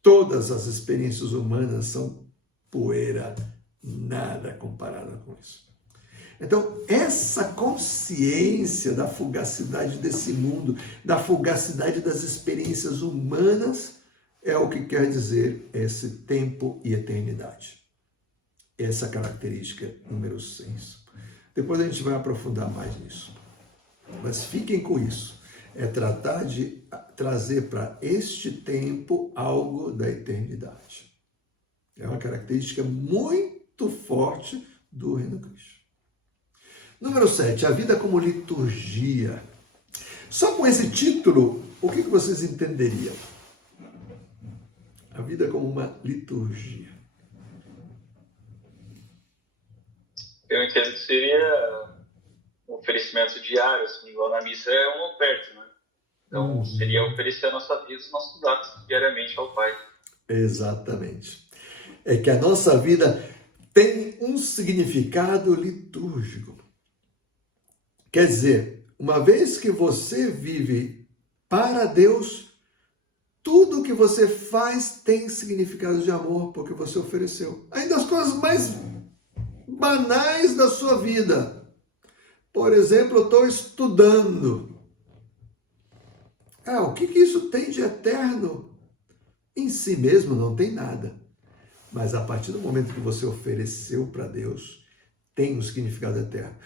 Todas as experiências humanas são poeira, nada comparada com isso. Então, essa consciência da fugacidade desse mundo, da fugacidade das experiências humanas, é o que quer dizer esse tempo e eternidade. Essa característica número 6. Depois a gente vai aprofundar mais nisso. Mas fiquem com isso. É tratar de trazer para este tempo algo da eternidade. É uma característica muito forte do Reino Cristo. Número 7, a vida como liturgia. Só com esse título, o que vocês entenderiam? A vida como uma liturgia. Eu entendo que seria um oferecimento diário, assim, igual na missa é uma oferta, né? Então, seria oferecer a nossa vida, os nossos atos diariamente ao Pai. Exatamente. É que a nossa vida tem um significado litúrgico. Quer dizer, uma vez que você vive para Deus, tudo que você faz tem significado de amor, porque você ofereceu. Ainda as coisas mais banais da sua vida. Por exemplo, eu estou estudando. O que isso tem de eterno? Em si mesmo não tem nada. Mas a partir do momento que você ofereceu para Deus, tem um significado eterno.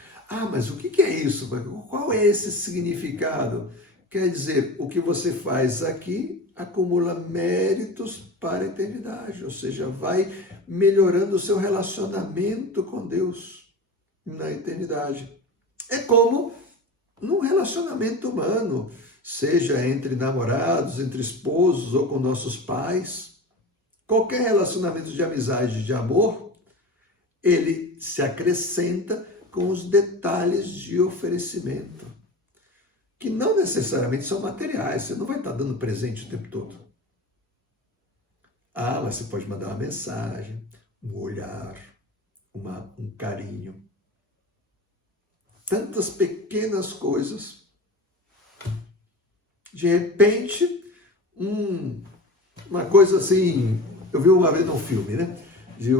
Mas o que é isso? Qual é esse significado? Quer dizer, o que você faz aqui acumula méritos para a eternidade, ou seja, vai melhorando o seu relacionamento com Deus na eternidade. É como num relacionamento humano, seja entre namorados, entre esposos ou com nossos pais. Qualquer relacionamento de amizade, de amor, ele se acrescenta com os detalhes de oferecimento, que não necessariamente são materiais. Você não vai estar dando presente o tempo todo. Mas você pode mandar uma mensagem, um olhar, um carinho. Tantas pequenas coisas. De repente, uma coisa assim, eu vi uma vez num filme, né? De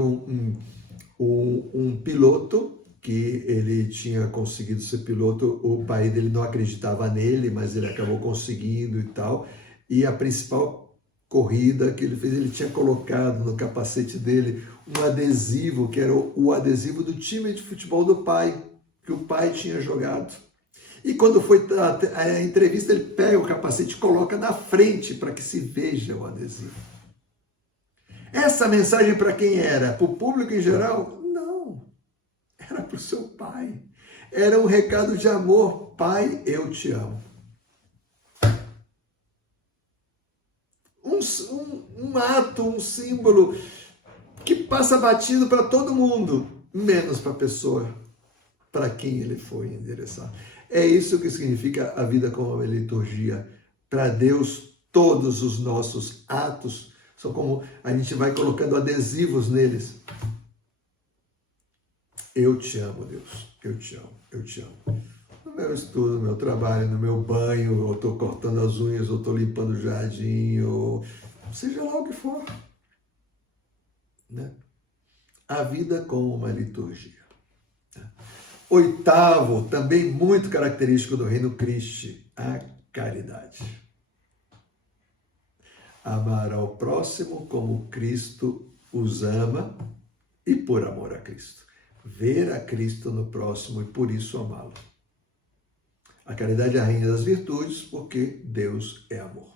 um piloto que ele tinha conseguido ser piloto, o pai dele não acreditava nele, mas ele acabou conseguindo e tal. E a principal corrida que ele fez, ele tinha colocado no capacete dele um adesivo, que era o adesivo do time de futebol do pai, que o pai tinha jogado. E quando foi a entrevista, ele pega o capacete e coloca na frente para que se veja o adesivo. Essa mensagem para quem era? Para o público em geral? Não. Era para o seu pai. Era um recado de amor. Pai, eu te amo. Um ato, um símbolo que passa batido para todo mundo, menos para a pessoa para quem ele foi endereçado. É isso que significa a vida como uma liturgia. Para Deus, todos os nossos atos são como a gente vai colocando adesivos neles. Eu te amo, Deus. Eu te amo. Eu te amo. No meu estudo, no meu trabalho, no meu banho, eu estou cortando as unhas, eu estou limpando o jardim, ou seja lá o que for. Né? A vida como uma liturgia. Oitavo, também muito característico do Reino Christi, a caridade. Amar ao próximo como Cristo os ama e por amor a Cristo. Ver a Cristo no próximo e por isso amá-lo. A caridade é a rainha das virtudes porque Deus é amor.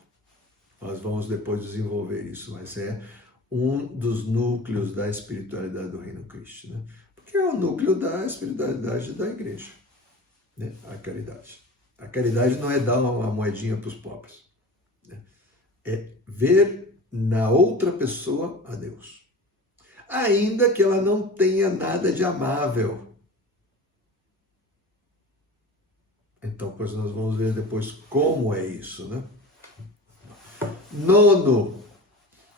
Nós vamos depois desenvolver isso, mas é um dos núcleos da espiritualidade do Reino Christi, né? Que é o núcleo da espiritualidade da igreja, né? A caridade. A caridade não é dar uma moedinha para os pobres, né? É ver na outra pessoa a Deus, ainda que ela não tenha nada de amável. Então, pois nós vamos ver depois como é isso, né? Nono,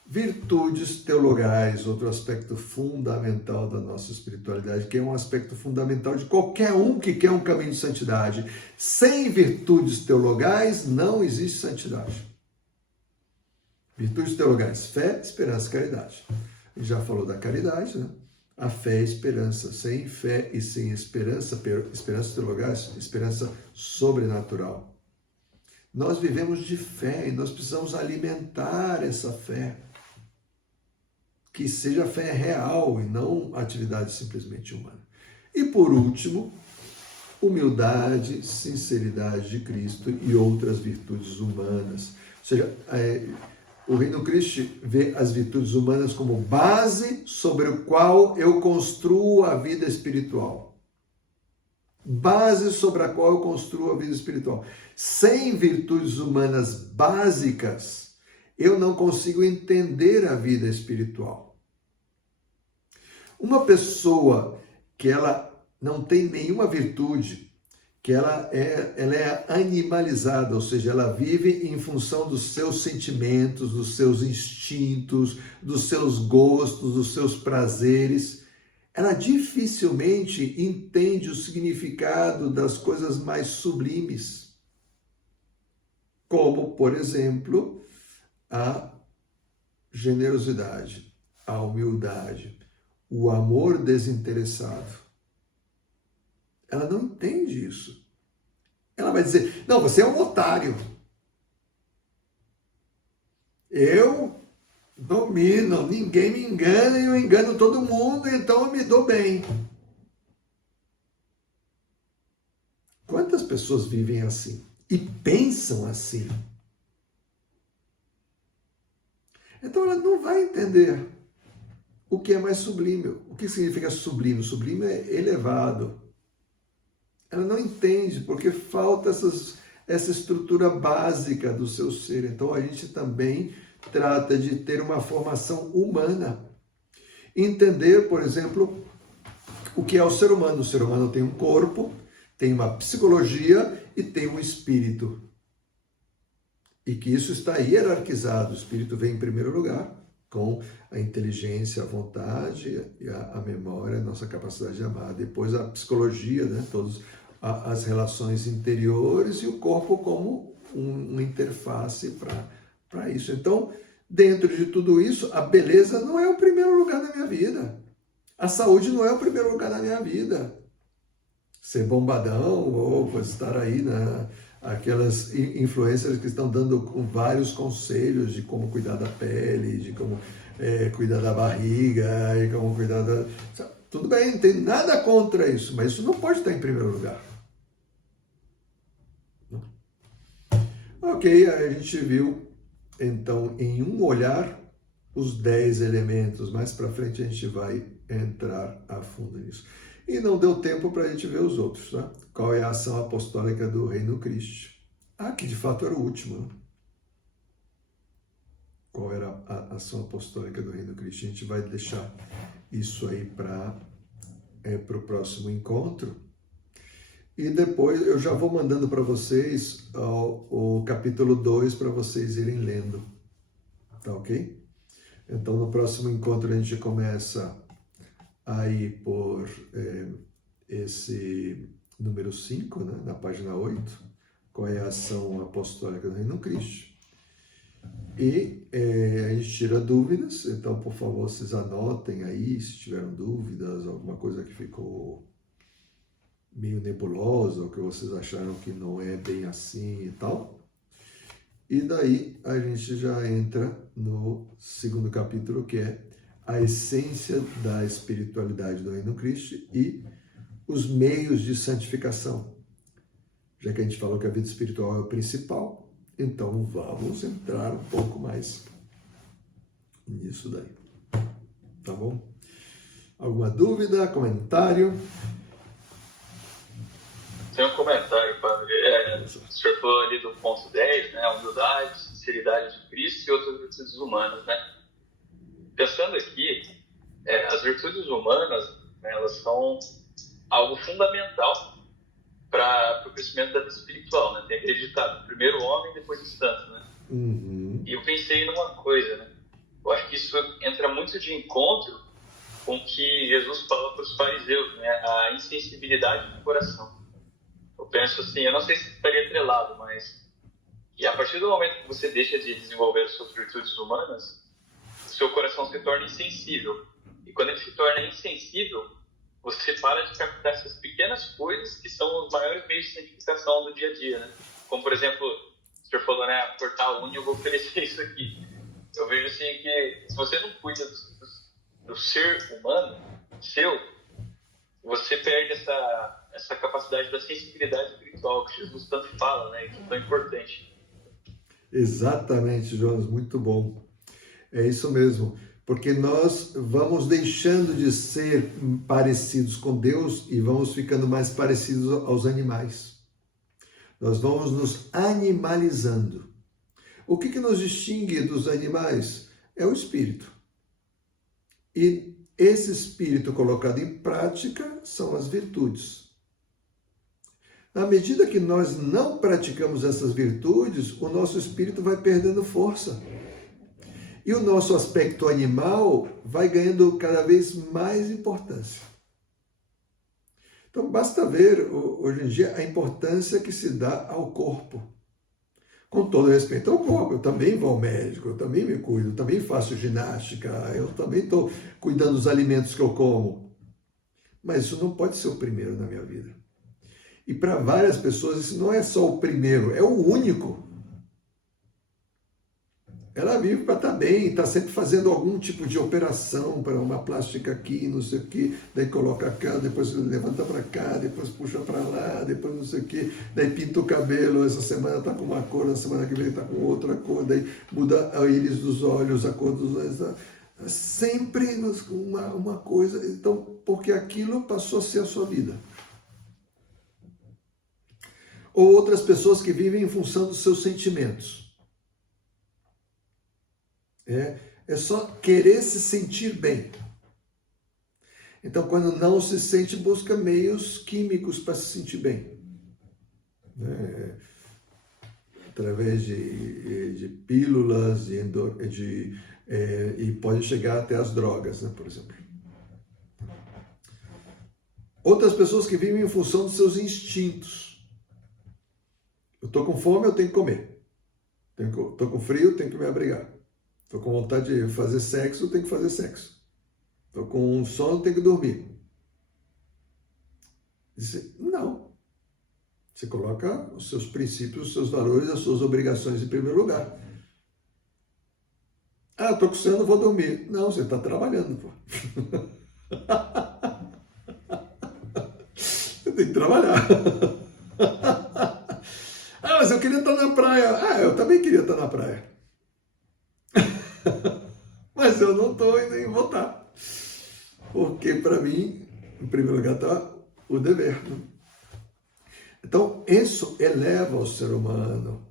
virtudes teologais, outro aspecto fundamental da nossa espiritualidade, que é um aspecto fundamental de qualquer um que quer um caminho de santidade. Sem virtudes teologais não existe santidade. Virtudes teologais, fé, esperança, caridade. A gente já falou da caridade, né? A fé é esperança. Sem fé e sem esperança, esperança teologais, esperança sobrenatural. Nós vivemos de fé e nós precisamos alimentar essa fé. Que seja fé real e não atividade simplesmente humana. E por último, humildade, sinceridade de Cristo e outras virtudes humanas. Ou seja, o Reino Christi vê as virtudes humanas como base sobre o qual eu construo a vida espiritual. Base sobre a qual eu construo a vida espiritual. Sem virtudes humanas básicas, eu não consigo entender a vida espiritual. Uma pessoa que ela não tem nenhuma virtude, que ela é animalizada, ou seja, ela vive em função dos seus sentimentos, dos seus instintos, dos seus gostos, dos seus prazeres, ela dificilmente entende o significado das coisas mais sublimes, como, por exemplo, a generosidade, a humildade, o amor desinteressado. Ela não entende isso. Ela vai dizer, não, você é um otário. Eu domino, ninguém me engana e eu engano todo mundo, então eu me dou bem. Quantas pessoas vivem assim e pensam assim? Então ela não vai entender o que é mais sublime. O que significa sublime? Sublime é elevado. Ela não entende porque falta essa estrutura básica do seu ser. Então a gente também trata de ter uma formação humana. Entender, por exemplo, o que é o ser humano. O ser humano tem um corpo, tem uma psicologia e tem um espírito. E que isso está hierarquizado. O espírito vem em primeiro lugar, com a inteligência, a vontade, a memória, a nossa capacidade de amar. Depois a psicologia, né? Todas as relações interiores e o corpo como uma interface para isso. Então, dentro de tudo isso, a beleza não é o primeiro lugar da minha vida. A saúde não é o primeiro lugar da minha vida. Ser bombadão ou estar aí aquelas influencers que estão dando vários conselhos de como cuidar da pele, de como cuidar da barriga, e como cuidar da... Tudo bem, não tem nada contra isso, mas isso não pode estar em primeiro lugar. Ok, a gente viu, então, em um olhar, os 10 elementos. Mais para frente a gente vai entrar a fundo nisso. E não deu tempo para a gente ver os outros, né? Qual é a ação apostólica do Reino Cristo? Que de fato era o último, né? Qual era a ação apostólica do Reino Cristo? A gente vai deixar isso aí para o próximo encontro. E depois eu já vou mandando para vocês o capítulo 2 para vocês irem lendo. Tá ok? Então no próximo encontro a gente começa aí por esse número 5, né, na página 8, qual é a ação apostólica do Reino Cristo. E a gente tira dúvidas, então por favor vocês anotem aí se tiveram dúvidas, alguma coisa que ficou meio nebulosa, ou que vocês acharam que não é bem assim e tal. E daí a gente já entra no segundo capítulo, que é a essência da espiritualidade do Reino Cristo e os meios de santificação. Já que a gente falou que a vida espiritual é o principal, então vamos entrar um pouco mais nisso daí. Tá bom? Alguma dúvida, comentário? Tem um comentário, padre. O senhor falou ali do ponto 10, né? A humildade, sinceridade de Cristo e outras virtudes humanas, né? Pensando aqui, as virtudes humanas, né, elas são algo fundamental para o crescimento da vida espiritual, né? Tem aquele ditado, primeiro o homem, depois o santo, né? Uhum. E eu pensei numa coisa, né? Eu acho que isso entra muito de encontro com o que Jesus fala para os fariseus, né? A insensibilidade do coração. Eu penso assim, eu não sei se estaria atrelado, mas que a partir do momento que você deixa de desenvolver as suas virtudes humanas, o seu coração se torna insensível. E quando ele se torna insensível, você para de captar essas pequenas coisas que são os maiores meios de santificação do dia a dia, né? Como, por exemplo, o senhor falou, né, cortar a unha, eu vou oferecer isso aqui. Eu vejo assim que se você não cuida do ser humano, você perde essa capacidade da sensibilidade espiritual que Jesus tanto fala, né, que é tão importante. Exatamente, Jonas, muito bom. É isso mesmo, porque nós vamos deixando de ser parecidos com Deus e vamos ficando mais parecidos aos animais. Nós vamos nos animalizando. O que nos distingue dos animais? É o espírito. E esse espírito colocado em prática são as virtudes. Na medida que nós não praticamos essas virtudes, o nosso espírito vai perdendo força. E o nosso aspecto animal vai ganhando cada vez mais importância. Então, basta ver, hoje em dia, a importância que se dá ao corpo. Com todo respeito ao corpo, eu também vou ao médico, eu também me cuido, eu também faço ginástica, eu também estou cuidando dos alimentos que eu como. Mas isso não pode ser o primeiro na minha vida. E para várias pessoas, isso não é só o primeiro, é o único. Ela vive para estar bem, está sempre fazendo algum tipo de operação para uma plástica aqui, não sei o que, daí coloca cá, depois levanta para cá, depois puxa para lá, depois não sei o que, daí pinta o cabelo, essa semana está com uma cor, na semana que vem está com outra cor, daí muda a íris dos olhos, a cor dos olhos, sempre uma coisa, então, porque aquilo passou a ser a sua vida. Ou outras pessoas que vivem em função dos seus sentimentos. É só querer se sentir bem. Então, quando não se sente, busca meios químicos para se sentir bem. Através de pílulas, e pode chegar até as drogas, né, por exemplo. Outras pessoas que vivem em função dos seus instintos. Eu estou com fome, eu tenho que comer. Estou com frio, eu tenho que me abrigar. Estou com vontade de fazer sexo, tenho que fazer sexo. Estou com sono, tenho que dormir. Não. Você coloca os seus princípios, os seus valores, as suas obrigações em primeiro lugar. Ah, estou com sono, vou dormir. Não, você está trabalhando, pô. Você tem que trabalhar. Ah, mas eu queria estar na praia. Ah, eu também queria estar na praia. Mas eu não estou indo em votar. Porque, para mim, em primeiro lugar, está o dever. Né? Então, isso eleva o ser humano.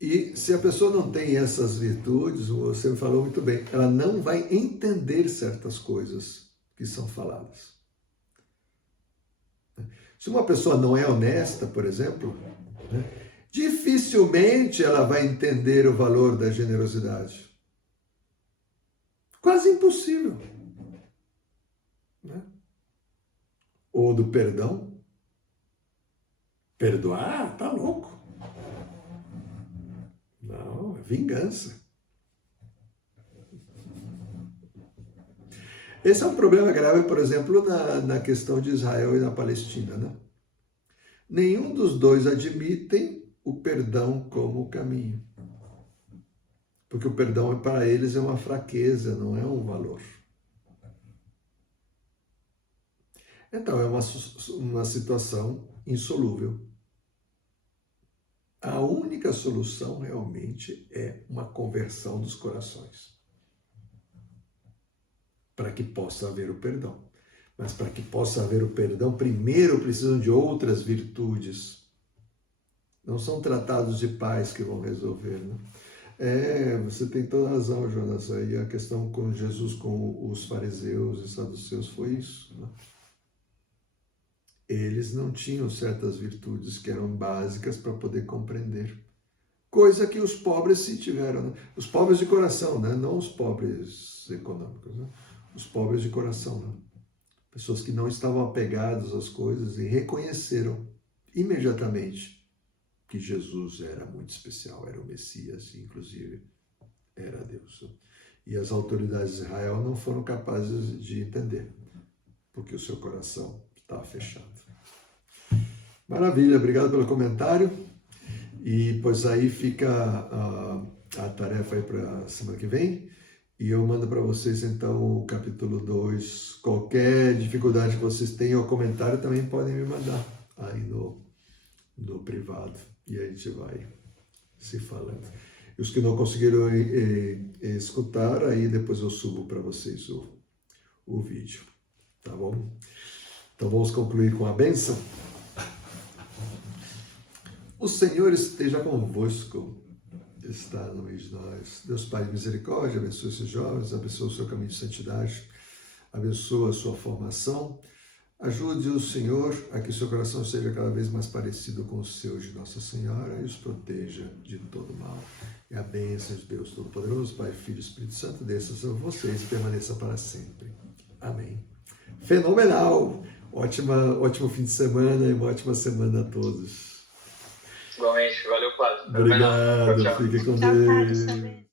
E se a pessoa não tem essas virtudes, você falou muito bem, ela não vai entender certas coisas que são faladas. Se uma pessoa não é honesta, por exemplo, né, dificilmente ela vai entender o valor da generosidade. Quase impossível. Né? Ou do perdão. Perdoar? Tá louco. Não, é vingança. Esse é um problema grave, por exemplo, na questão de Israel e na Palestina. Né? Nenhum dos dois admitem o perdão como caminho. Porque o perdão para eles é uma fraqueza, não é um valor. Então é uma situação insolúvel. A única solução realmente é uma conversão dos corações. Para que possa haver o perdão. Mas para que possa haver o perdão, primeiro precisam de outras virtudes. Não são tratados de paz que vão resolver, né? Você tem toda a razão, Jonas. Aí a questão com Jesus, com os fariseus e saduceus foi isso. Né? Eles não tinham certas virtudes que eram básicas para poder compreender. Coisa que os pobres sim tiveram. Né? Os pobres de coração, né? Não os pobres econômicos. Né? Os pobres de coração. Né? Pessoas que não estavam apegadas às coisas e reconheceram imediatamente que Jesus era muito especial, era o Messias, inclusive era Deus. E as autoridades de Israel não foram capazes de entender, porque o seu coração estava fechado. Maravilha, obrigado pelo comentário. E pois aí fica a tarefa aí para a semana que vem. E eu mando para vocês então o capítulo 2. Qualquer dificuldade que vocês tenham ou comentário também podem me mandar aí no privado. E a gente vai se falando. E os que não conseguiram escutar, aí depois eu subo para vocês o vídeo. Tá bom? Então vamos concluir com a bênção. O Senhor esteja convosco. Está no meio de nós. Deus Pai de misericórdia, abençoe esses jovens, abençoe o seu caminho de santidade, abençoe a sua formação, Ajude o Senhor a que seu coração seja cada vez mais parecido com o seu de Nossa Senhora e os proteja de todo mal. E a bênção de Deus Todo-Poderoso, Pai, Filho e Espírito Santo, desça sobre vocês e permaneça para sempre. Amém. Fenomenal! Ótimo fim de semana e uma ótima semana a todos. Igualmente, valeu, Padre. Obrigado, Tchau, tchau. fique com Tchau, Deus. Carlos, também.